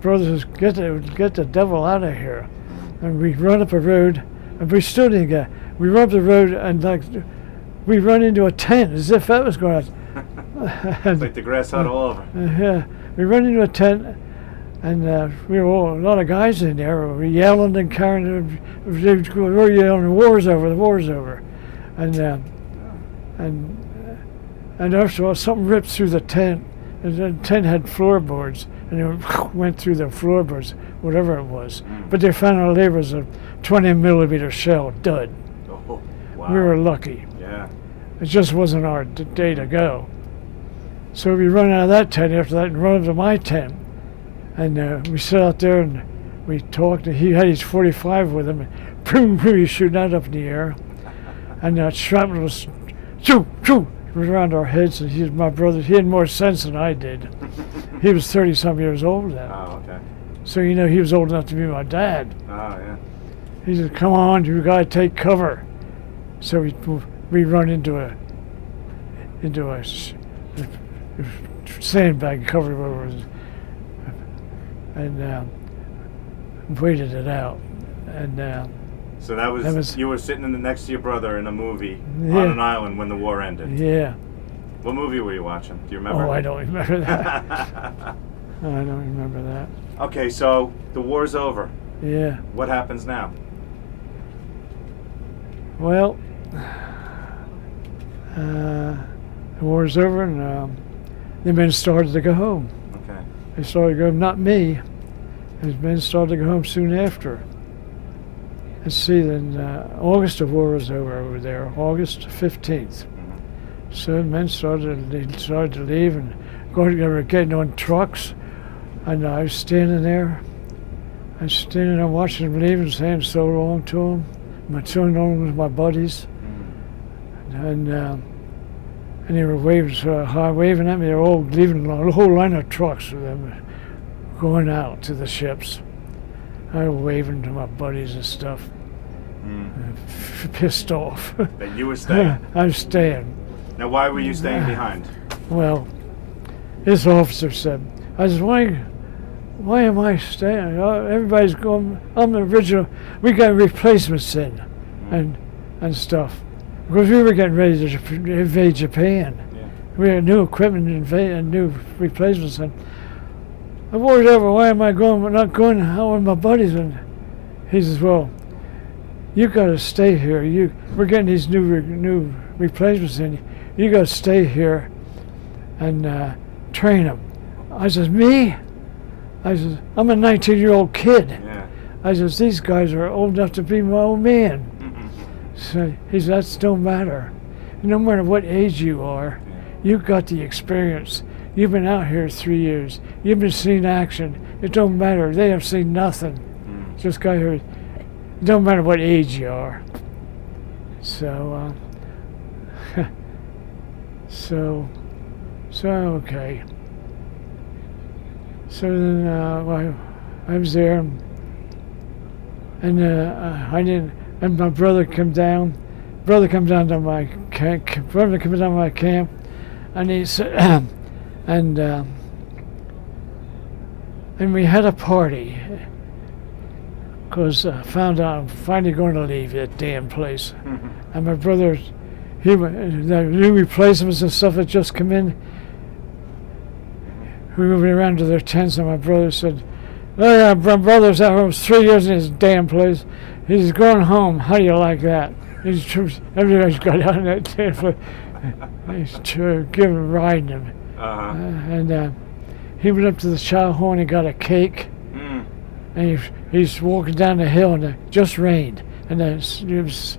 brothers, get the devil out of here, and we run up a road. And we still didn't get. We run up the road and we run into a tent as if that was going to. It's like the grass hut all over. Yeah, we run into a tent, and we were a lot of guys in there. We were yelling and carrying. We were yelling, "The war's over! The war's over!" And after a while, something ripped through the tent, and the tent had floorboards, and it went through the floorboards, whatever it was. But they found out there was a 20-millimeter shell, dud. Oh, wow. We were lucky. Yeah. It just wasn't our day to go. So we run out of that tent after that and run up to my tent. And we sat out there and we talked. And he had his 45 with him. And boom, boom, he's shooting that up in the air. And that shrapnel was shoo, shoo, around our heads. And he's my brother. He had more sense than I did. He was 30-some years old then. Oh, okay. So, he was old enough to be my dad. Oh, yeah. He said, "Come on, you gotta take cover." So we run into a sandbag covered over, and waited it out. And so that was you were sitting next to your brother in a movie Yeah. on an island when the war ended. Yeah. What movie were you watching? Do you remember? Oh, I don't remember that. I don't remember that. Okay, so the war's over. Yeah. What happens now? Well, the war's over, and the men started to go home. Okay. They started to go, not me. The men started to go home soon after. Let's see, then August the war was over there, August 15th. So the men started to leave, and they were getting on trucks, and I was standing there. I was standing there watching them leave and saying so long to them. My two known was my buddies, and they were waving, waving at me. They were all leaving a whole line of trucks with them going out to the ships. I was waving to my buddies and stuff. Pissed off. That you were staying? I was staying. Now, why were you staying behind? Well, this officer said, I said, why am I staying? Everybody's going, I'm the original. We got replacements in and stuff. Because we were getting ready to invade Japan. Yeah. We had new equipment and new replacements. And the war's over, why am I going? We're not going out with my buddies. And he says, well, you got to stay here. We're getting these new replacements in. You got to stay here and train them. I says, me? I says, I'm a 19-year-old kid. Yeah. I says, these guys are old enough to be my old man. So he says, that don't matter. No matter what age you are, you've got the experience. You've been out here 3 years. You've been seeing action. It don't matter. They have seen nothing. Just got here. It don't matter what age you are. So, so okay. So then I was there, and I didn't. And my brother come down. Brother come down to my camp, and he said, and we had a party. Because found out I'm finally going to leave that damn place. Mm-hmm. And my brother, the new replacements and stuff had just come in. We went around to their tents, and my brother said, "Oh yeah, my brother's out home 3 years in his damn place. He's going home. How do you like that?" Everybody's got out in that tent for riding him. And he went up to the chow hall and he got a cake. And he's walking down the hill, and it just rained, and it was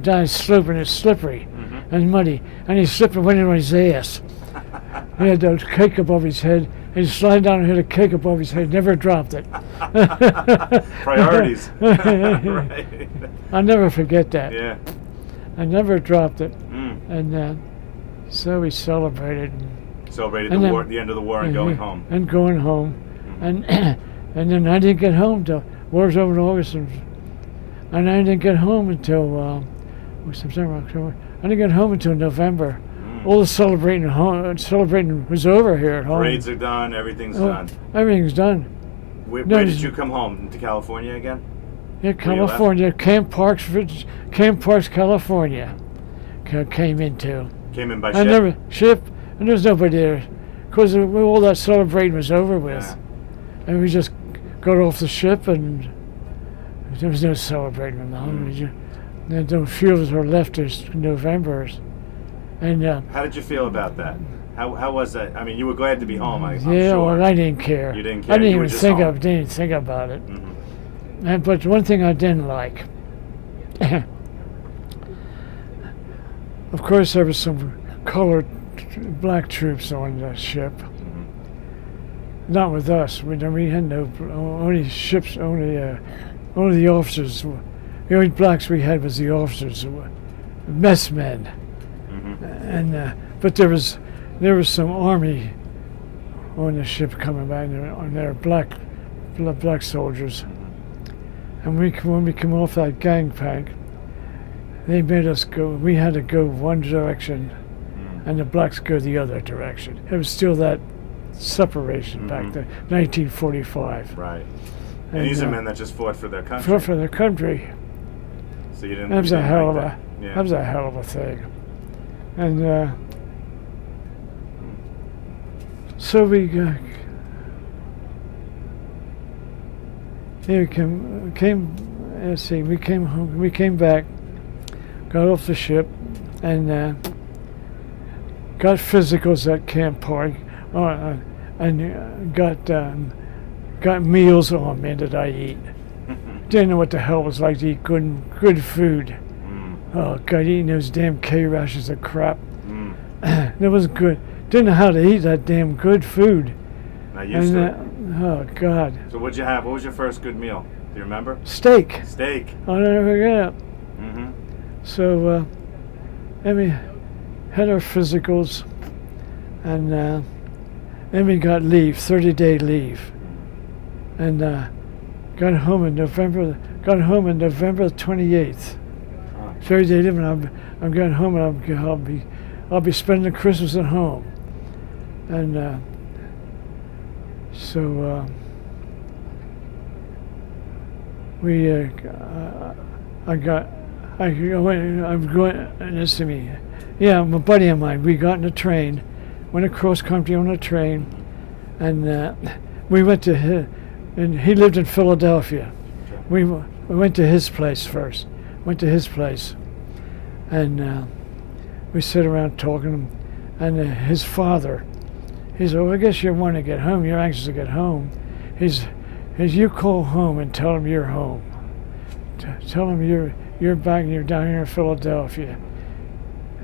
down the slope, and it's slippery and muddy, and he slipped and went in on his ass. He had the cake above his head, and he slid down and hit a cake above his head, never dropped it. Priorities. Right. I'll never forget that. Yeah. I never dropped it. And so we celebrated. Celebrated the end of the war and going home. And going home. And then I didn't get home till war's over in August, and I didn't get home until September, October. I didn't get home until November. All the celebrating was over here at home. Parades are done. Everything's done. Everything's done. Where did you come home? To California again? Yeah, California, Camp Parks, California. Came into. Came in by ship. And there was nobody there, because all that celebrating was over with. Yeah. And we just got off the ship, and there was no celebrating in the home. No fuels were left as November. And how did you feel about that? How was that? I mean, you were glad to be home. I'm yeah, sure. well, I didn't care. You didn't care. I didn't you even think about it. But one thing I didn't like, of course, there was some colored black troops on the ship. Not with us. We had no only ships. Only the officers. The only blacks we had was the officers, mess men. And but there was some army on the ship coming back. On their black soldiers. And when we come off that gangplank, they made us go. We had to go one direction, and the blacks go the other direction. It was still that separation back then, 1945. Right. And these are men that just fought for their country. Fought for their country. So you didn't. That was a hell of a. Yeah. That was a hell of a thing. And so we came home. We came back, got off the ship, and got physicals at Camp Park. And got meals on me that I eat. Didn't know what the hell it was like to eat good food. Oh God, eating those damn K rations of crap. That wasn't good. Didn't know how to eat that damn good food. Not used to it. Oh God. So what'd you have? What was your first good meal? Do you remember? Steak. Steak. I'll never forget. So, then we had our physicals, and then we got leave, 30-day leave, and got home in November. Got home on November 28th. 30-day leave, and I'm going home, and I'll be spending Christmas at home, and so I'm going. Listen to me. Yeah, my buddy of mine. We got in a train, went across country on a train, and we went to his. And he lived in Philadelphia. We went to his place first. Went to his place, and we sit around talking. And his father, he said, "Well, I guess you want to get home. You're anxious to get home." He's you call home and tell him you're home. Tell him you're back and you're down here in Philadelphia.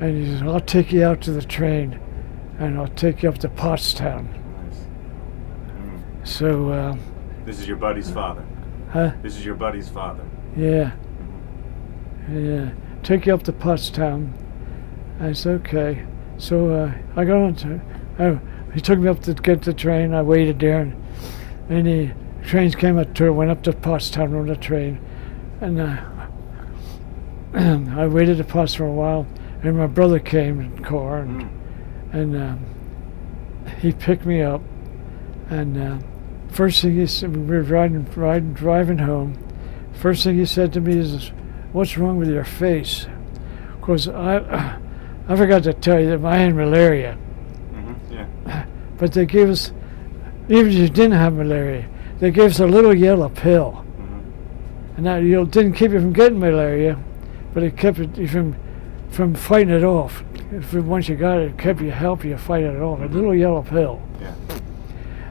And he says, "I'll take you out to the train, and I'll take you up to Pottstown." Nice. So. This is your buddy's father. Huh? This is your buddy's father. Yeah. Yeah. take you up to Pottstown. I said, okay. So I got on to, he took me up to get the train. I waited there, and the trains came up to, went up to Pottstown on the train. And I waited at Pottstown for a while, and my brother came in the car, and he picked me up. And first thing he said, we were driving home. First thing he said to me is, "What's wrong with your face?" Because I forgot to tell you that I had malaria. Yeah. But they gave us, even if you didn't have malaria, they gave us a little yellow pill. And that didn't keep you from getting malaria, but it kept you from fighting it off. Once you got it, it kept you, help you fight it off. A little yellow pill. Yeah.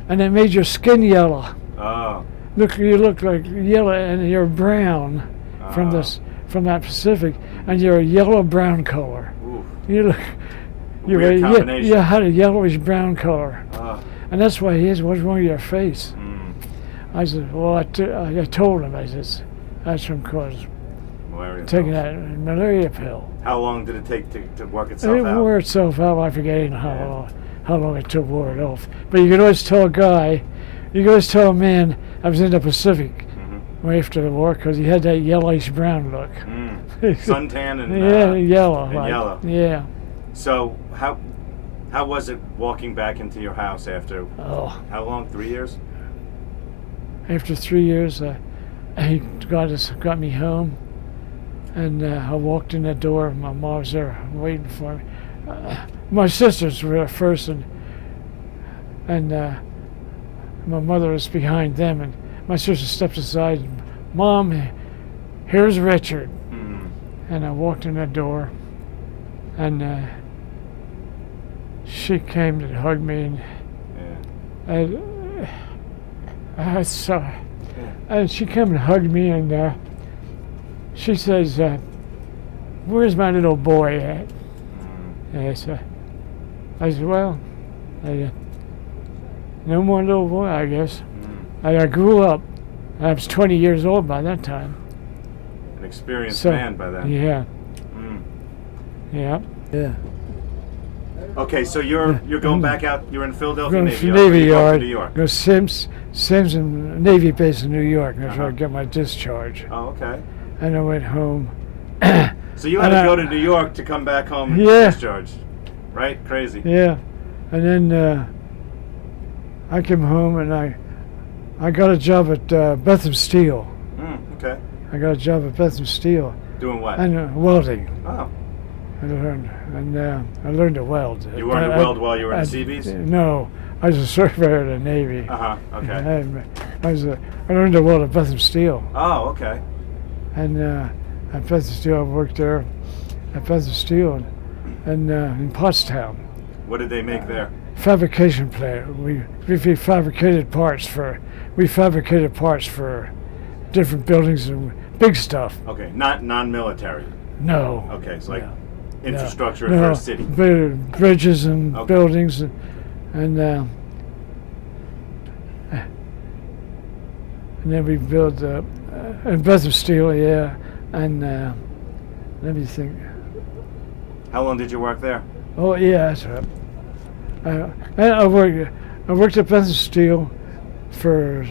And it made your skin yellow. Oh. You look like yellow, and you're brown from that Pacific, and you're a yellow-brown color. Oof. You look, Weird combination. you had a yellowish-brown color. And that's why he asked, "What's wrong with your face?" I said, well, I told him, I said, that's from cause taking that malaria pill. How long did it take to work itself out? It wore itself out. I forget how long it took to wear it off. But you could always tell a guy, you could always tell a man I was in the Pacific after the war, because he had that yellowish-brown look. Suntan and yellow. And yellow. Yeah. So how was it walking back into your house after? How long? 3 years? After 3 years, he got me home, and I walked in the door. My mom was there waiting for me. My sisters were there first, and my mother was behind them, and my sister stepped aside. And, "Mom, here's Richard." And I walked in the door, and she came and hugged me, and and she came and hugged me, and she says, "Where's my little boy at?" And I said, "Well, no more little boy, I guess." I grew up. I was 20 years old by that time. An experienced man by then. Yeah. Yeah. Yeah. Okay, so you're going back out. You're in Philadelphia Navy Yard. Navy Yard. Yard. To New York. Go Simpson Navy base in New York. That's where I got my discharge. Oh, okay. And I went home. So you had to go to New York to come back home and discharge, right? Crazy. Yeah. And then I came home, and I got a job at Bethlehem Steel. Okay. I got a job at Bethlehem Steel. Doing what? And welding. Oh. I learned to weld. You learned to weld while you were in the Seabees? No, I was a surveyor in the Navy. Okay. I learned to weld at Bethlehem Steel. Oh, okay. And at Bethlehem Steel, I worked there at Bethlehem Steel and in Pottstown. What did they make there? Fabrication plant. We fabricated parts for different buildings and big stuff. Okay, not non-military. No. Okay, it's like infrastructure for a city. Bridges and buildings, and then we built in Bethlehem Steel, and let me think. How long did you work there? Oh yeah, that's right. I worked at Bethlehem Steel for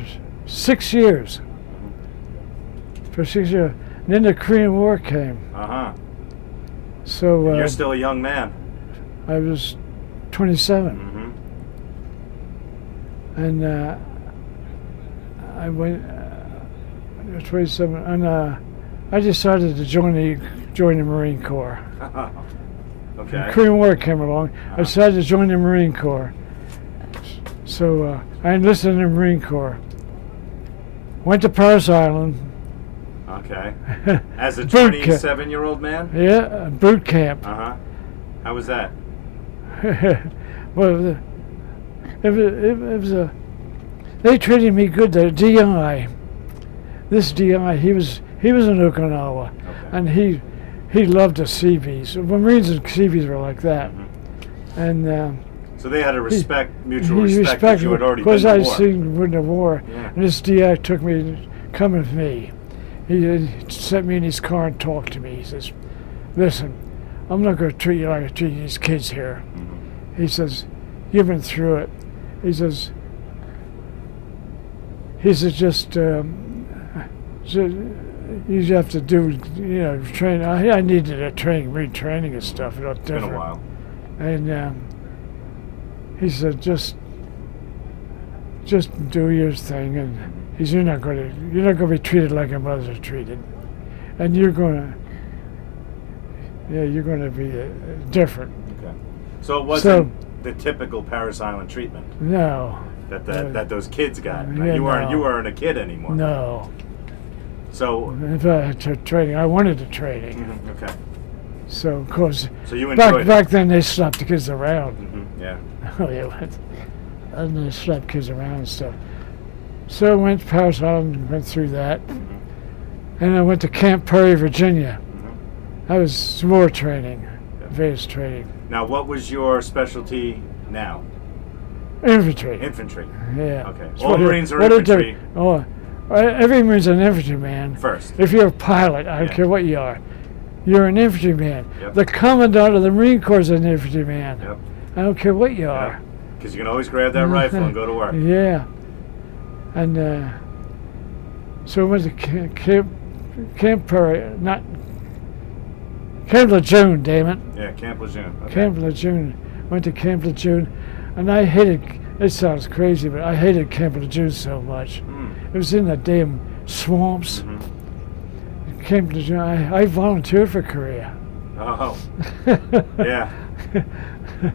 6 years. For 6 years, and then the Korean War came. So you're still a young man. I was 27, and I went. I was 27, and I decided to join the Marine Corps. Okay. The Korean War came along. I decided to join the Marine Corps. So I enlisted in the Marine Corps. Went to Parris Island. Okay. As a 27-year-old man? Yeah, boot camp. How was that? Well, it was a. They treated me good. The DI. This DI, he was in Okinawa, and he loved the Seabees. Marines and Seabees were like that, and. So they had a mutual respect that you had already been to war. Because I'd seen in the war, and this DI took me, come with me. He sent me in his car and talked to me. He says, listen, I'm not going to treat you like I treat these kids here. Mm-hmm. He says, you've been through it. He says, just you have to do, train. I needed a retraining and stuff. It's been a while. And he said, just do your thing. And he said, you're not going to be treated like your mothers are treated, and you're going to be different. Okay. So it wasn't the typical Paris Island treatment. No. That those kids got. Yeah, you weren't a kid anymore. No. So. If I had training, I wanted the training. Mm-hmm. Okay. So of course. So you enjoyed it. Back then they slapped the kids around. Mm-hmm. Yeah. Oh yeah. And they slapped kids around and stuff. So I went to Paris Island, went through that, and I went to Camp Perry, Virginia. That was war training, advanced training. Now, what was your specialty now? Infantry. Infantry. Yeah. Okay. All Marines are infantry. Every Marine's an infantryman. First. If you're a pilot, I don't care what you are, you're an infantryman. Yep. The Commandant of the Marine Corps is an infantryman. Yep. I don't care what you are. Because you can always grab that rifle and go to work. Yeah. And so I went to Camp Perry, not Camp Lejeune, damn it. Yeah, Camp Lejeune. Okay. Camp Lejeune. Went to Camp Lejeune, and I hated, it sounds crazy, but I hated Camp Lejeune so much. It was in the damn swamps. Mm-hmm. Camp Lejeune, I volunteered for Korea. Oh. Yeah.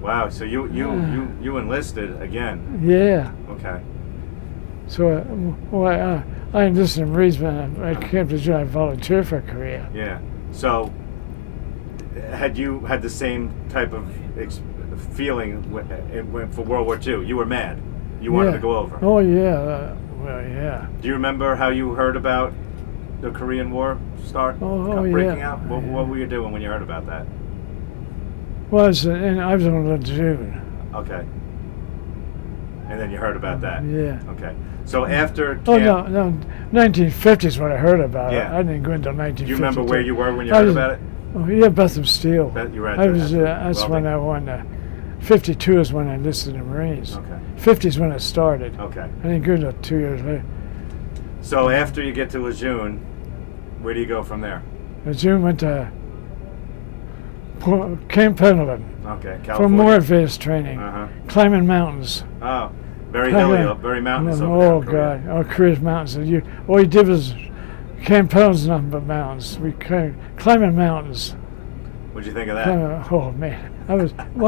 Wow, so you enlisted again. Yeah. Okay. So I enlisted in Marines, but at Camp Lejeune I volunteered for Korea. Yeah. So had you had the same type of feeling for World War II? You were mad. You wanted to go over. Oh yeah. Well, yeah. Do you remember how you heard about the Korean War breaking out? What were you doing when you heard about that? Well, I was on Lejeune. Okay. And then you heard about that. Yeah. Okay. So after camp, no, 1950s when I heard about Yeah. it. I didn't go until 1950. Do you remember where you were when you heard about it? Oh yeah, Bethlehem Steel. You were at that's when I won. 52 is when I enlisted in the Marines. Okay. 50 is when it started. Okay. I didn't go until 2 years later. So after you get to Lejeune, where do you go from there? Lejeune went to Camp Pendleton. Okay, California. For more advanced training. Climbing mountains. Oh, very hilly, very mountainous over Oh there in God, Korea's mountains. All you did was Camp Pendleton's nothing but mountains. We climbing mountains. What'd you think of that? Oh man, I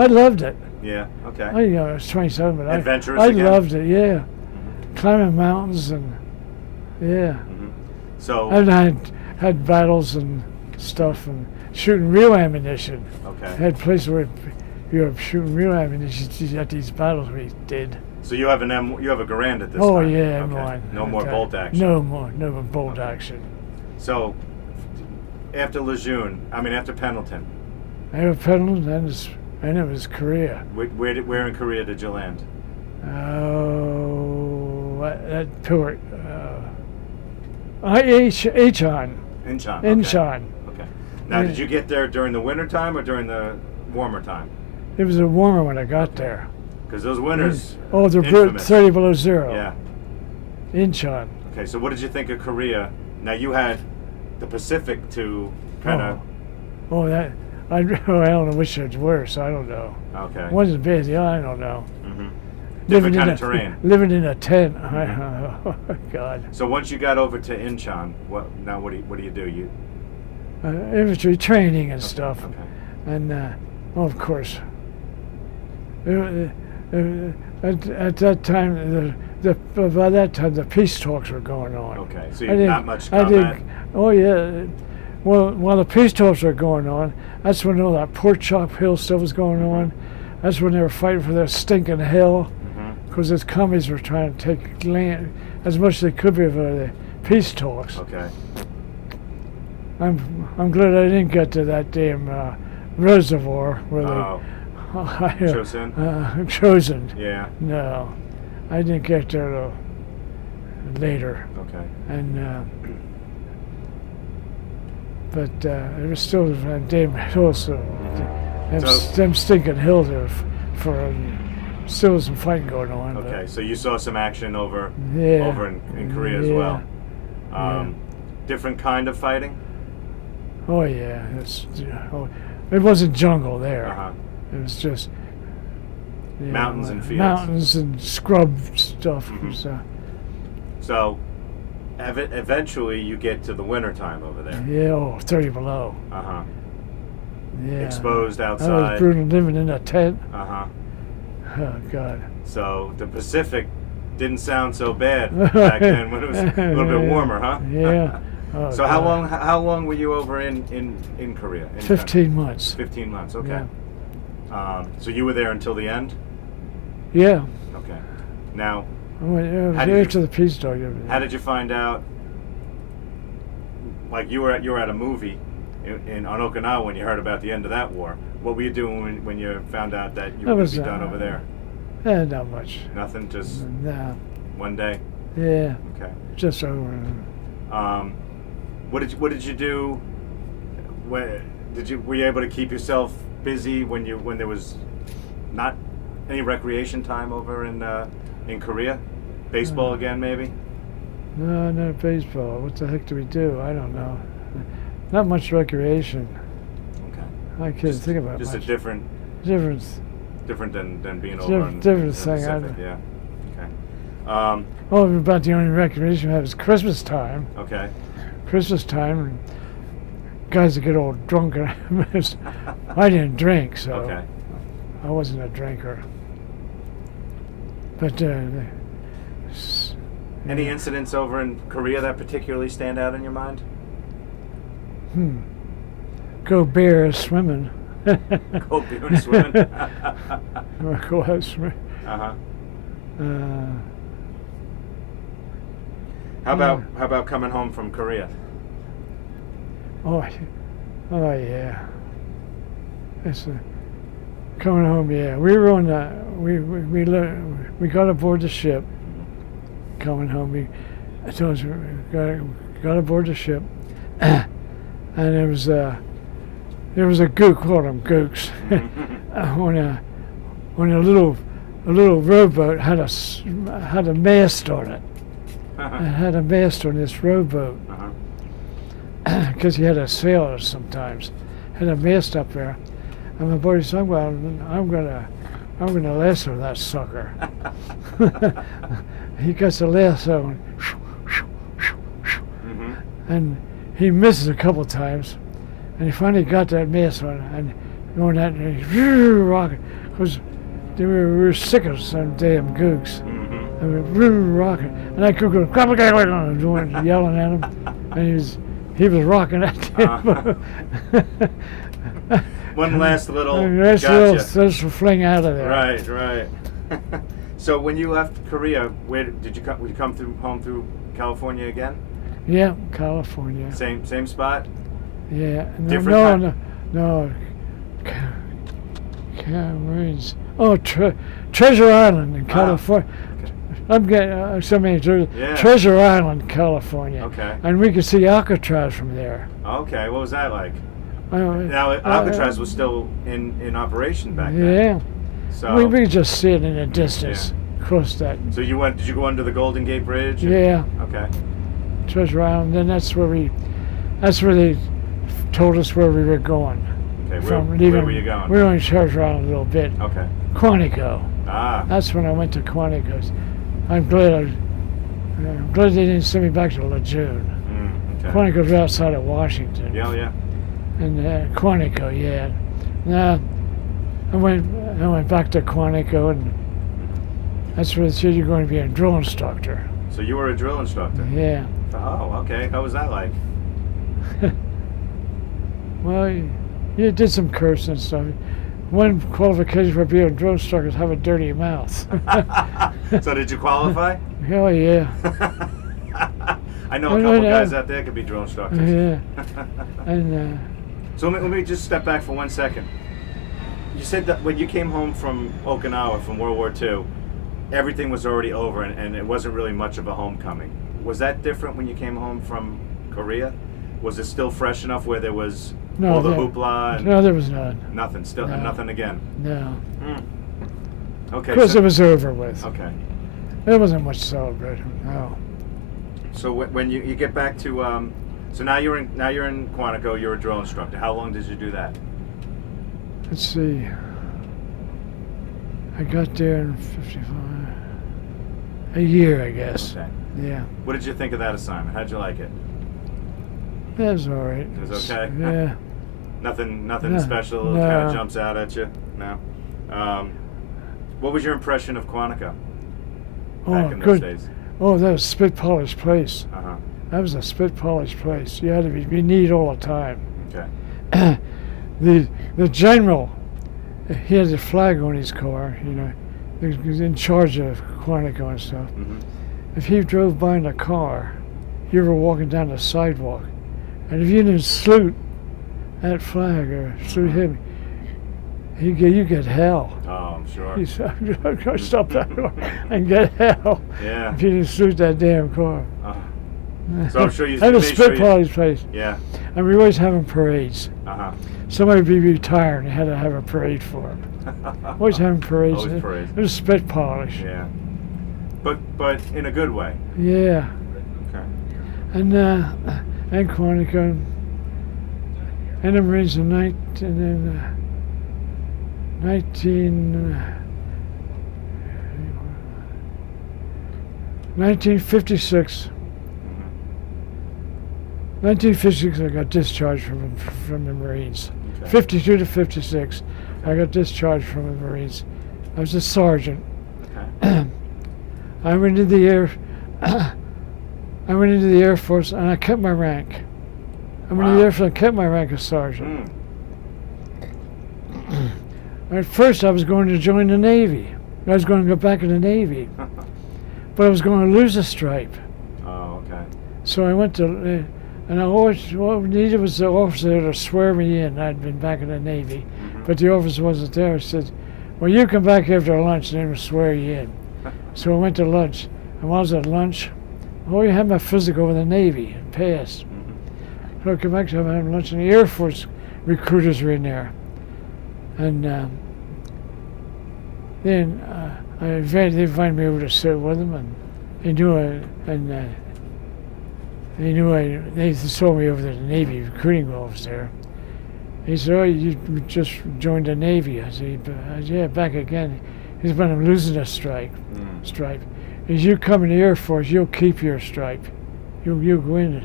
loved it. Yeah. Okay. I was 27, but adventurous I again? loved it. Yeah, climbing mountains and yeah. So. And I had battles and stuff and shooting real ammunition. Okay. I had places where you were shooting real ammunition at these battles we did. So you have you have a Garand at this time? Oh yeah, okay. No more bolt action. No more bolt action. So after Lejeune, after Pendleton. After Pendleton, and it was Korea. Where in Korea did you land? Oh, that port. Incheon. Incheon. Incheon. Okay. Now, did you get there during the winter time or during the warmer time? It was a warmer when I got there. Because those winters. Oh, they're infamous. 30 below zero. Yeah. Incheon. Okay, so what did you think of Korea? Now you had the Pacific to kind of. Oh, that I don't know which one's worse. I don't know. Okay. One's bad. The other, I don't know. Different kind of terrain. Living in a tent. Oh God. So once you got over to Incheon, what do you do? Infantry training and stuff. Okay. And of course. At that time, by that time, the peace talks were going on. Okay, so you not much combat. Oh yeah. Well, while the peace talks were going on, that's when all that pork chop hill stuff was going on. That's when they were fighting for their stinking hill, because the commies were trying to take land as much as they could be for the peace talks. Okay. I'm glad I didn't get to that damn reservoir where they chosen. Yeah. No, I didn't get there till later. Okay. And but it was still a damn hill, so them stinking hills there for still some fighting going on. Okay, so you saw some action over Yeah. in Korea as well. Different kind of fighting? Oh yeah, it wasn't jungle there. Uh-huh. It was just Mountains and fields. Mountains and scrub stuff. Mm-hmm. So eventually you get to the winter time over there. Yeah, 30 below. Uh-huh. Yeah. Exposed outside. I was brutal living in a tent. Uh-huh. Oh God. So the Pacific didn't sound so bad back then when it was a little bit warmer, huh? Yeah. Oh, so God. how long were you over in Korea? 15 months. 15 months, okay. Yeah. So you were there until the end? Yeah. Okay. Now, I was how did there you- to the peace dog. how did you find out? Like you were at a movie on Okinawa when you heard about the end of that war. What were you doing when you found out that you were going to be done over there? Not much. Nothing, just Nah. one day. Yeah. Okay. Just over. What did you do? Were you able to keep yourself busy when there was not any recreation time over in Korea? Baseball again, maybe? No, not baseball. What the heck do we do? I don't know. Not much recreation. Okay. I can't think about Just much. a different than being over in different the thing. Pacific, yeah. Okay. About the only recreation we have is Christmas time. Okay. Christmas time, and guys that get all drunk. And I didn't drink, so Okay. I wasn't a drinker. But Any incidents over in Korea that particularly stand out in your mind? Go bear swimming. Go bear swimming. Go out swimming. Uh-huh. Uh, How about coming home from Korea? oh yeah. It's coming home. Yeah, we were on the we got aboard the ship. Coming home, I told you we got aboard the ship, and there was a gook, called them gooks, on a little rowboat had a mast on it. It had a mast on this rowboat because he had a sailor sometimes. Had a mast up there, and my buddy said, "Well, I'm gonna lasso that sucker." He gets a lasso and he misses a couple times, and he finally got that mast on, and going that and he's rocking because we were sick of some damn gooks. And we were rocking, and I could go doing yelling at him, and he was rocking that damn. One last little That's gotcha. a fling out of there. Right. So when you left Korea, where did you come? Would you come home through California again? Yeah, California. Same spot? Yeah. Different No. Cameron's. Oh, Treasure Island in California. Okay. I'm getting so many Yeah. Treasure Island, California. Okay. And we could see Alcatraz from there. Okay, what was that like? Now Alcatraz was still in operation back then. Yeah. So We could just see it in the distance. Across that. So did you go under the Golden Gate Bridge? Yeah. Okay. Treasure Island. Then that's where they told us where we were going. Okay, From where leaving, were you going? We were in Treasure Island a little bit. Okay. Quantico. Ah. That's when I went to Quantico. I'm glad they didn't send me back to Lejeune. Okay. Quantico's outside of Washington. Yeah. And Quantico, yeah. Now I went back to Quantico, and that's where they said you're going to be a drill instructor. So you were a drill instructor? Yeah. Oh, okay. How was that like? Well, you did some cursing and stuff. One qualification for being a drill instructor is have a dirty mouth. So did you qualify? Hell yeah. I know a couple guys out there could be drill instructors. Yeah. And So let me just step back for 1 second. You said that when you came home from Okinawa from World War II, everything was already over and it wasn't really much of a homecoming. Was that different when you came home from Korea? Was it still fresh enough where there was No, all the there- hoopla? And No, there was none. nothing. Still No. nothing again. No. Okay. Because so, it was over with. Okay. There wasn't much celebrating. No. So when you get back to so now you're in Quantico. You're a drill instructor. How long did you do that? Let's see. I got there in 55. A year, I guess. Okay. Yeah. What did you think of that assignment? How'd you like it? That was all right. It was okay? Yeah. Nothing No, special no. kind of jumps out at you? No? What was your impression of Quantico back in those good. days? Oh, that was a spit polished place. Uh-huh. That was a spit polished place. You had to be neat all the time. Okay. The general, he had a flag on his car, you know. He was in charge of Quantico and stuff. Mm-hmm. If he drove by in a car, you were walking down the sidewalk, and if you didn't salute that flag or salute him, you get hell. Oh, I'm sure. You said, I'm going to stop that car and get hell Yeah. if you didn't salute that damn car. So I'm sure you That was made spit sure you- polished place. Yeah. And we always having parades. Uh-huh. Somebody would be retired and they had to have a parade for him. Always having parades. Always parades. It was spit polish. Yeah. But in a good way. Yeah. Okay. And Quantico and the Marines in 1956. 1956, I got discharged from the Marines. Okay. 52 to 56, I got discharged from the Marines. I was a sergeant. Okay. I went into the Air Force, and I kept my rank. I went into the Air Force and kept my rank as sergeant. At first, I was going to join the Navy. I was going to go back in the Navy, but I was going to lose a stripe. Oh, okay. So I went to, and I always, what I needed was the officer to swear me in. I'd been back in the Navy, but the officer wasn't there. He said, well, you come back after lunch and then we'll swear you in. So I went to lunch, and while I was at lunch, you had my physical with the Navy and passed. So I come back to having lunch, and the Air Force recruiters were in there. And then they invited me over to sit with them, and they they saw me over there, the Navy recruiting office there. He said, oh, you just joined the Navy. I said, yeah, back again. He said, but I'm losing a stripe. As you come in the Air Force, you'll keep your stripe. You'll go in it.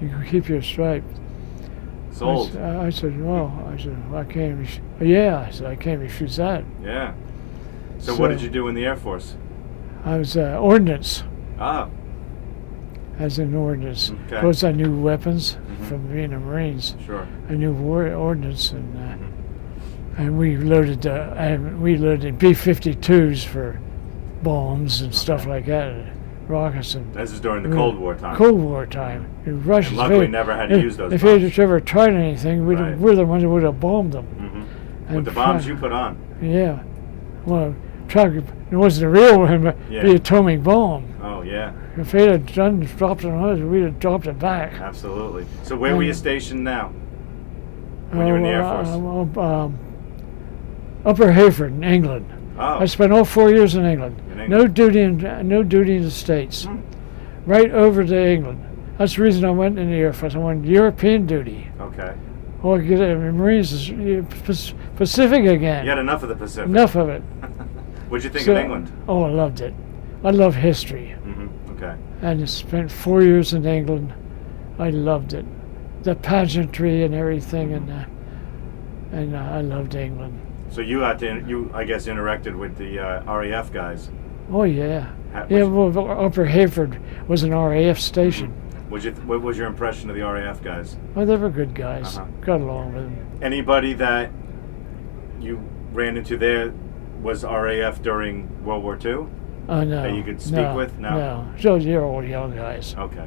You can keep your stripe. Sold. I said, well, I can't. I said, I can't refuse that. Yeah. So what did you do in the Air Force? I was ordnance. Ah. As in ordnance. Okay. Of course, I knew weapons from being a Marines. Sure. I knew ordnance, and we loaded B-52s for bombs and stuff like that, rockets and. This is during the Cold War time. Cold War time. In Russia. And luckily, never had to use those If bombs. they had ever tried anything, we're the ones that would have bombed them. With the bombs you put on. Yeah. Well, it wasn't a real one, but the atomic bomb. Oh, yeah. If they'd have dropped it on us, we'd have dropped it back. Absolutely. So where were you stationed now? When you were in the Air Force? Upper Hayford in England. Oh. I spent all 4 years in England. In England. No duty in the States. Right over to England. That's the reason I went in the Air Force. I went European duty. Okay. Oh, I get it. Marines is Pacific again. You had enough of the Pacific. Enough of it. What'd you think of England? Oh, I loved it. I love history. Okay. And I spent 4 years in England. I loved it. The pageantry and everything, and I loved England. So you had to, I guess, interacted with the RAF guys. Oh yeah. Well, Upper Hayford was an RAF station. What was your impression of the RAF guys? Oh, they were good guys. Got along with them. Anybody that you ran into there was RAF during World War II? Oh, no. That you could speak with? No. No. So you're all young guys. Okay.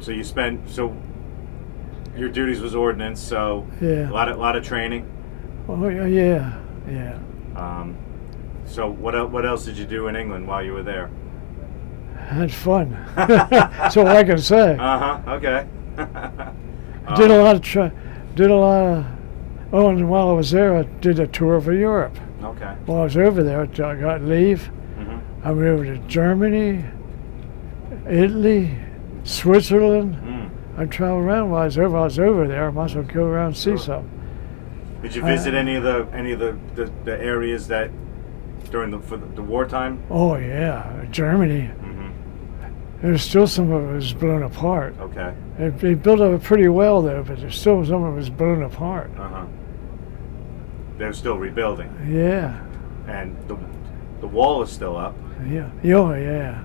So your duties was ordnance, so Yeah. a lot of training. Oh yeah. So what else did you do in England while you were there? Had fun. That's all I can say. Okay. Did a lot of oh, and while I was there, I did a tour of Europe. Okay. While I was over there, I got leave. Mm-hmm. I went over to Germany, Italy, Switzerland. I traveled around while I was over there. I might as well go around and see some. Did you visit any of the areas that during the wartime? Oh yeah, Germany. Mm-hmm. There's still some of it was blown apart. Okay. They built up pretty well though, but there's still some of it was blown apart. They're still rebuilding. Yeah. And the wall is still up. Yeah. Oh yeah.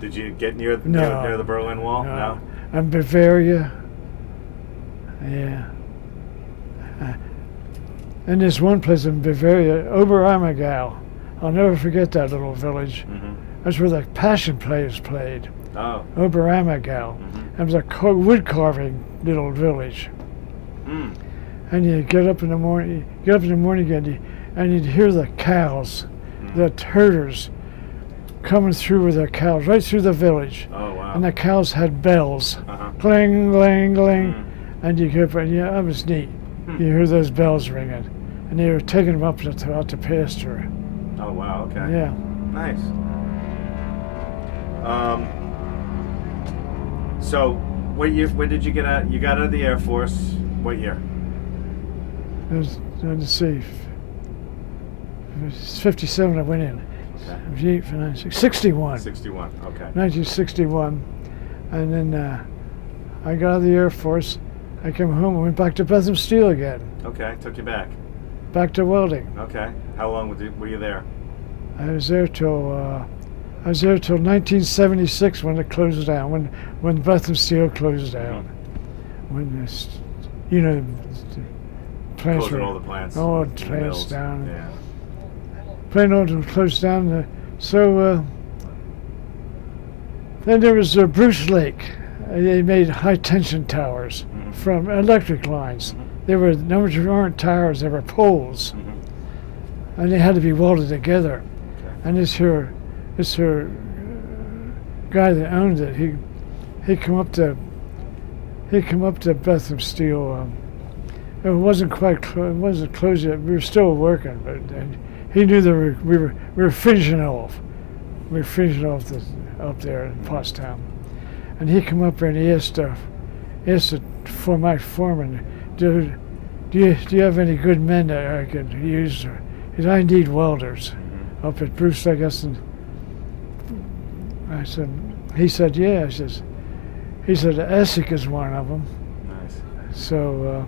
Did you get near No. near the Berlin Wall? No. And Bavaria. Yeah. And there's one place in Bavaria, Oberammergau. I'll never forget that little village. Mm-hmm. That's where the Passion Play is played. Oh. Oberammergau. Mm-hmm. It was a wood carving little village. Mm. And you get up in the morning, and you'd hear the cows, the herders, coming through with their cows right through the village. Oh wow. And the cows had bells, clang, clang, clang, and you could, yeah, that was neat. You hear those bells ringing, and they were taking them up out the pasture. Oh wow. Okay. Yeah. Nice. So, what year? When did you get out? You got out of the Air Force. What year? Let's see. 57 I went in. Okay. 61. 61. Okay. 1961. And then I got out of the Air Force. I came home and went back to Bethlehem Steel again. Okay. Took you back. Back to welding. Okay. How long were you there? I was there till 1976 when it closed down. When Bethlehem Steel closed down. When this, you know, the plants Closing were all the plants. all the plants mills. down. Yeah. Plant all the closed down. Then there was Bruce Lake. They made high tension towers from electric lines. They were numbers aren't towers; they were poles, and they had to be welded together. Okay. And this guy that owned it, he come up to Bethlehem Steel. It wasn't quite it wasn't closed yet. We were still working, but he knew that we were finishing off. We were finishing off up there in Pottstown, and he come up there and he asked for my foreman, do you have any good men that I could use? He said, I need welders up at Bruce, I guess. And I said, he said, yeah. He said, Essick is one of them. Nice. So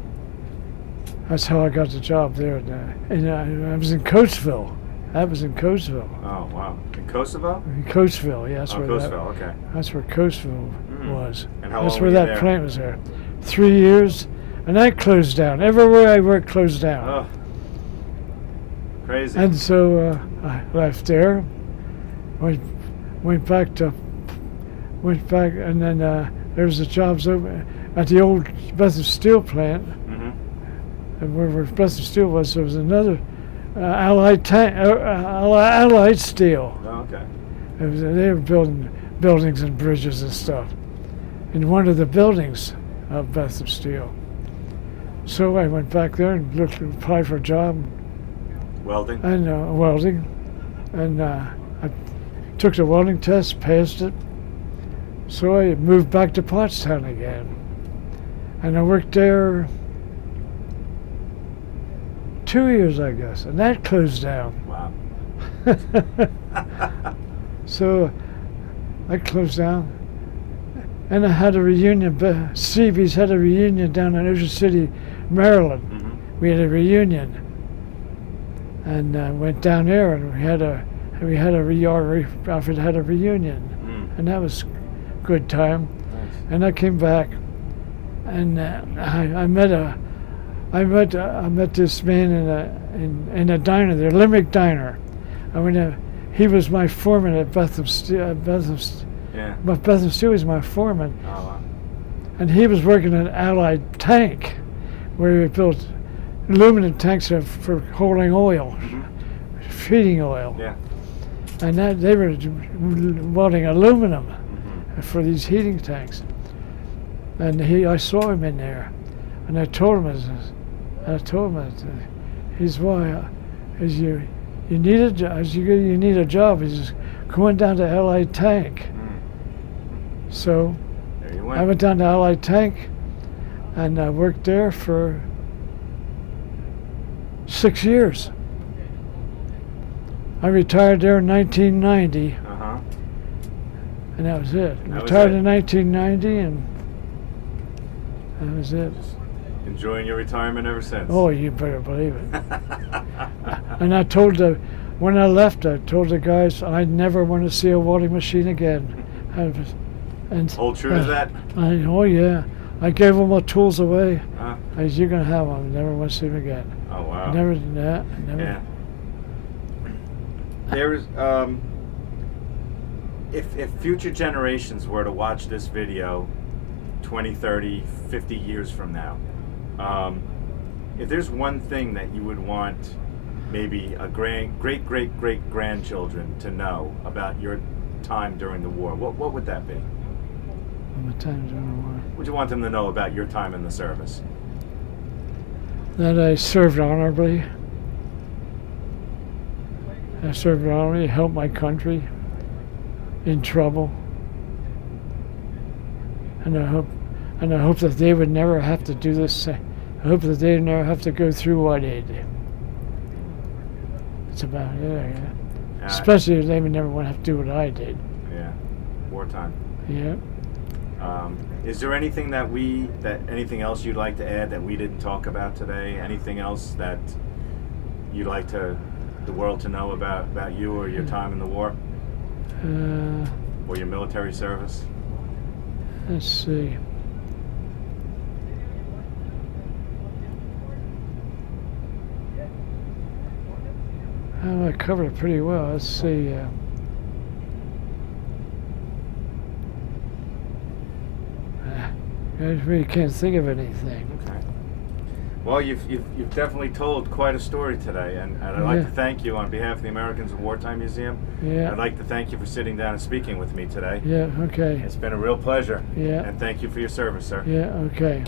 that's how I got the job there. And I was in Coatesville. That was in Coatesville. Oh wow. In Kosovo? In Coatesville, yes. Oh, Coatesville. Okay. That's where Coatesville was. And how That's long where were you that there? plant was there. 3 years, and that closed down. Everywhere I worked closed down. Oh. Crazy. And so I left there, went back, and then there was the jobs open at the old Bethlehem Steel plant. And where Bethlehem Steel was, there was another Allied Steel. Oh, okay. They were building buildings and bridges and stuff in one of the buildings of Bethlehem Steel. So I went back there and applied for a job. Welding? And welding. And I took the welding test, passed it. So I moved back to Pottstown again. And I worked there 2 years, I guess, and that closed down. Wow. So I closed down, and I had a reunion. CB's had a reunion down in Ocean City, Maryland. We had a reunion, and went down there, and we had a outfit had a reunion, and that was a good time. Nice. And I came back, and I met this man in a diner there, Limerick Diner. He was my foreman at Bethlehem Steel. Yeah. But Bethlehem Steel was my foreman, Oh wow. and he was working at Allied Tank, where we built aluminum tanks for holding oil, feeding oil. Yeah. and that they were welding aluminum Mm-hmm. for these heating tanks. And I saw him in there, and I told him, he's why, you need a job. You need a job. He's going down to Allied Tank. Mm. So There you went. I went down to Allied Tank, and I worked there for 6 years. I retired there in 1990, Uh-huh. and that was it. That was Retired it. in 1990, and that was it. Just enjoying your retirement ever since. Oh, you better believe it. And I told when I left, I told the guys I never want to see a welding machine again. And Hold true to that? Oh yeah, I gave them my tools away. Huh? I said, "You can have them. Never want to see them again." Oh, wow. Never did that. Never. Yeah. There is, if future generations were to watch this video 20, 30, 50 years from now, if there's one thing that you would want maybe a great-great-great-grandchildren to know about your time during the war, what would that be? My time's on the war. What would you want them to know about your time in the service? That I served honorably. I served honorably, helped my country in trouble, and I hope that they would never have to do this. I hope that they never have to go through what they did. That's about it. Yeah. Especially if they would never want to have to do what I did. Yeah, wartime. Yeah. Is there anything anything else you'd like to add that we didn't talk about today? Anything else that you'd like the world to know about you or your time in the war? Or your military service? Let's see. I covered it pretty well. Let's see. I really can't think of anything. Okay. Well, you've definitely told quite a story today, and I'd like to thank you on behalf of the Americans in Wartime Museum. Yeah. I'd like to thank you for sitting down and speaking with me today. Yeah. Okay. It's been a real pleasure. Yeah. And thank you for your service, sir. Yeah. Okay.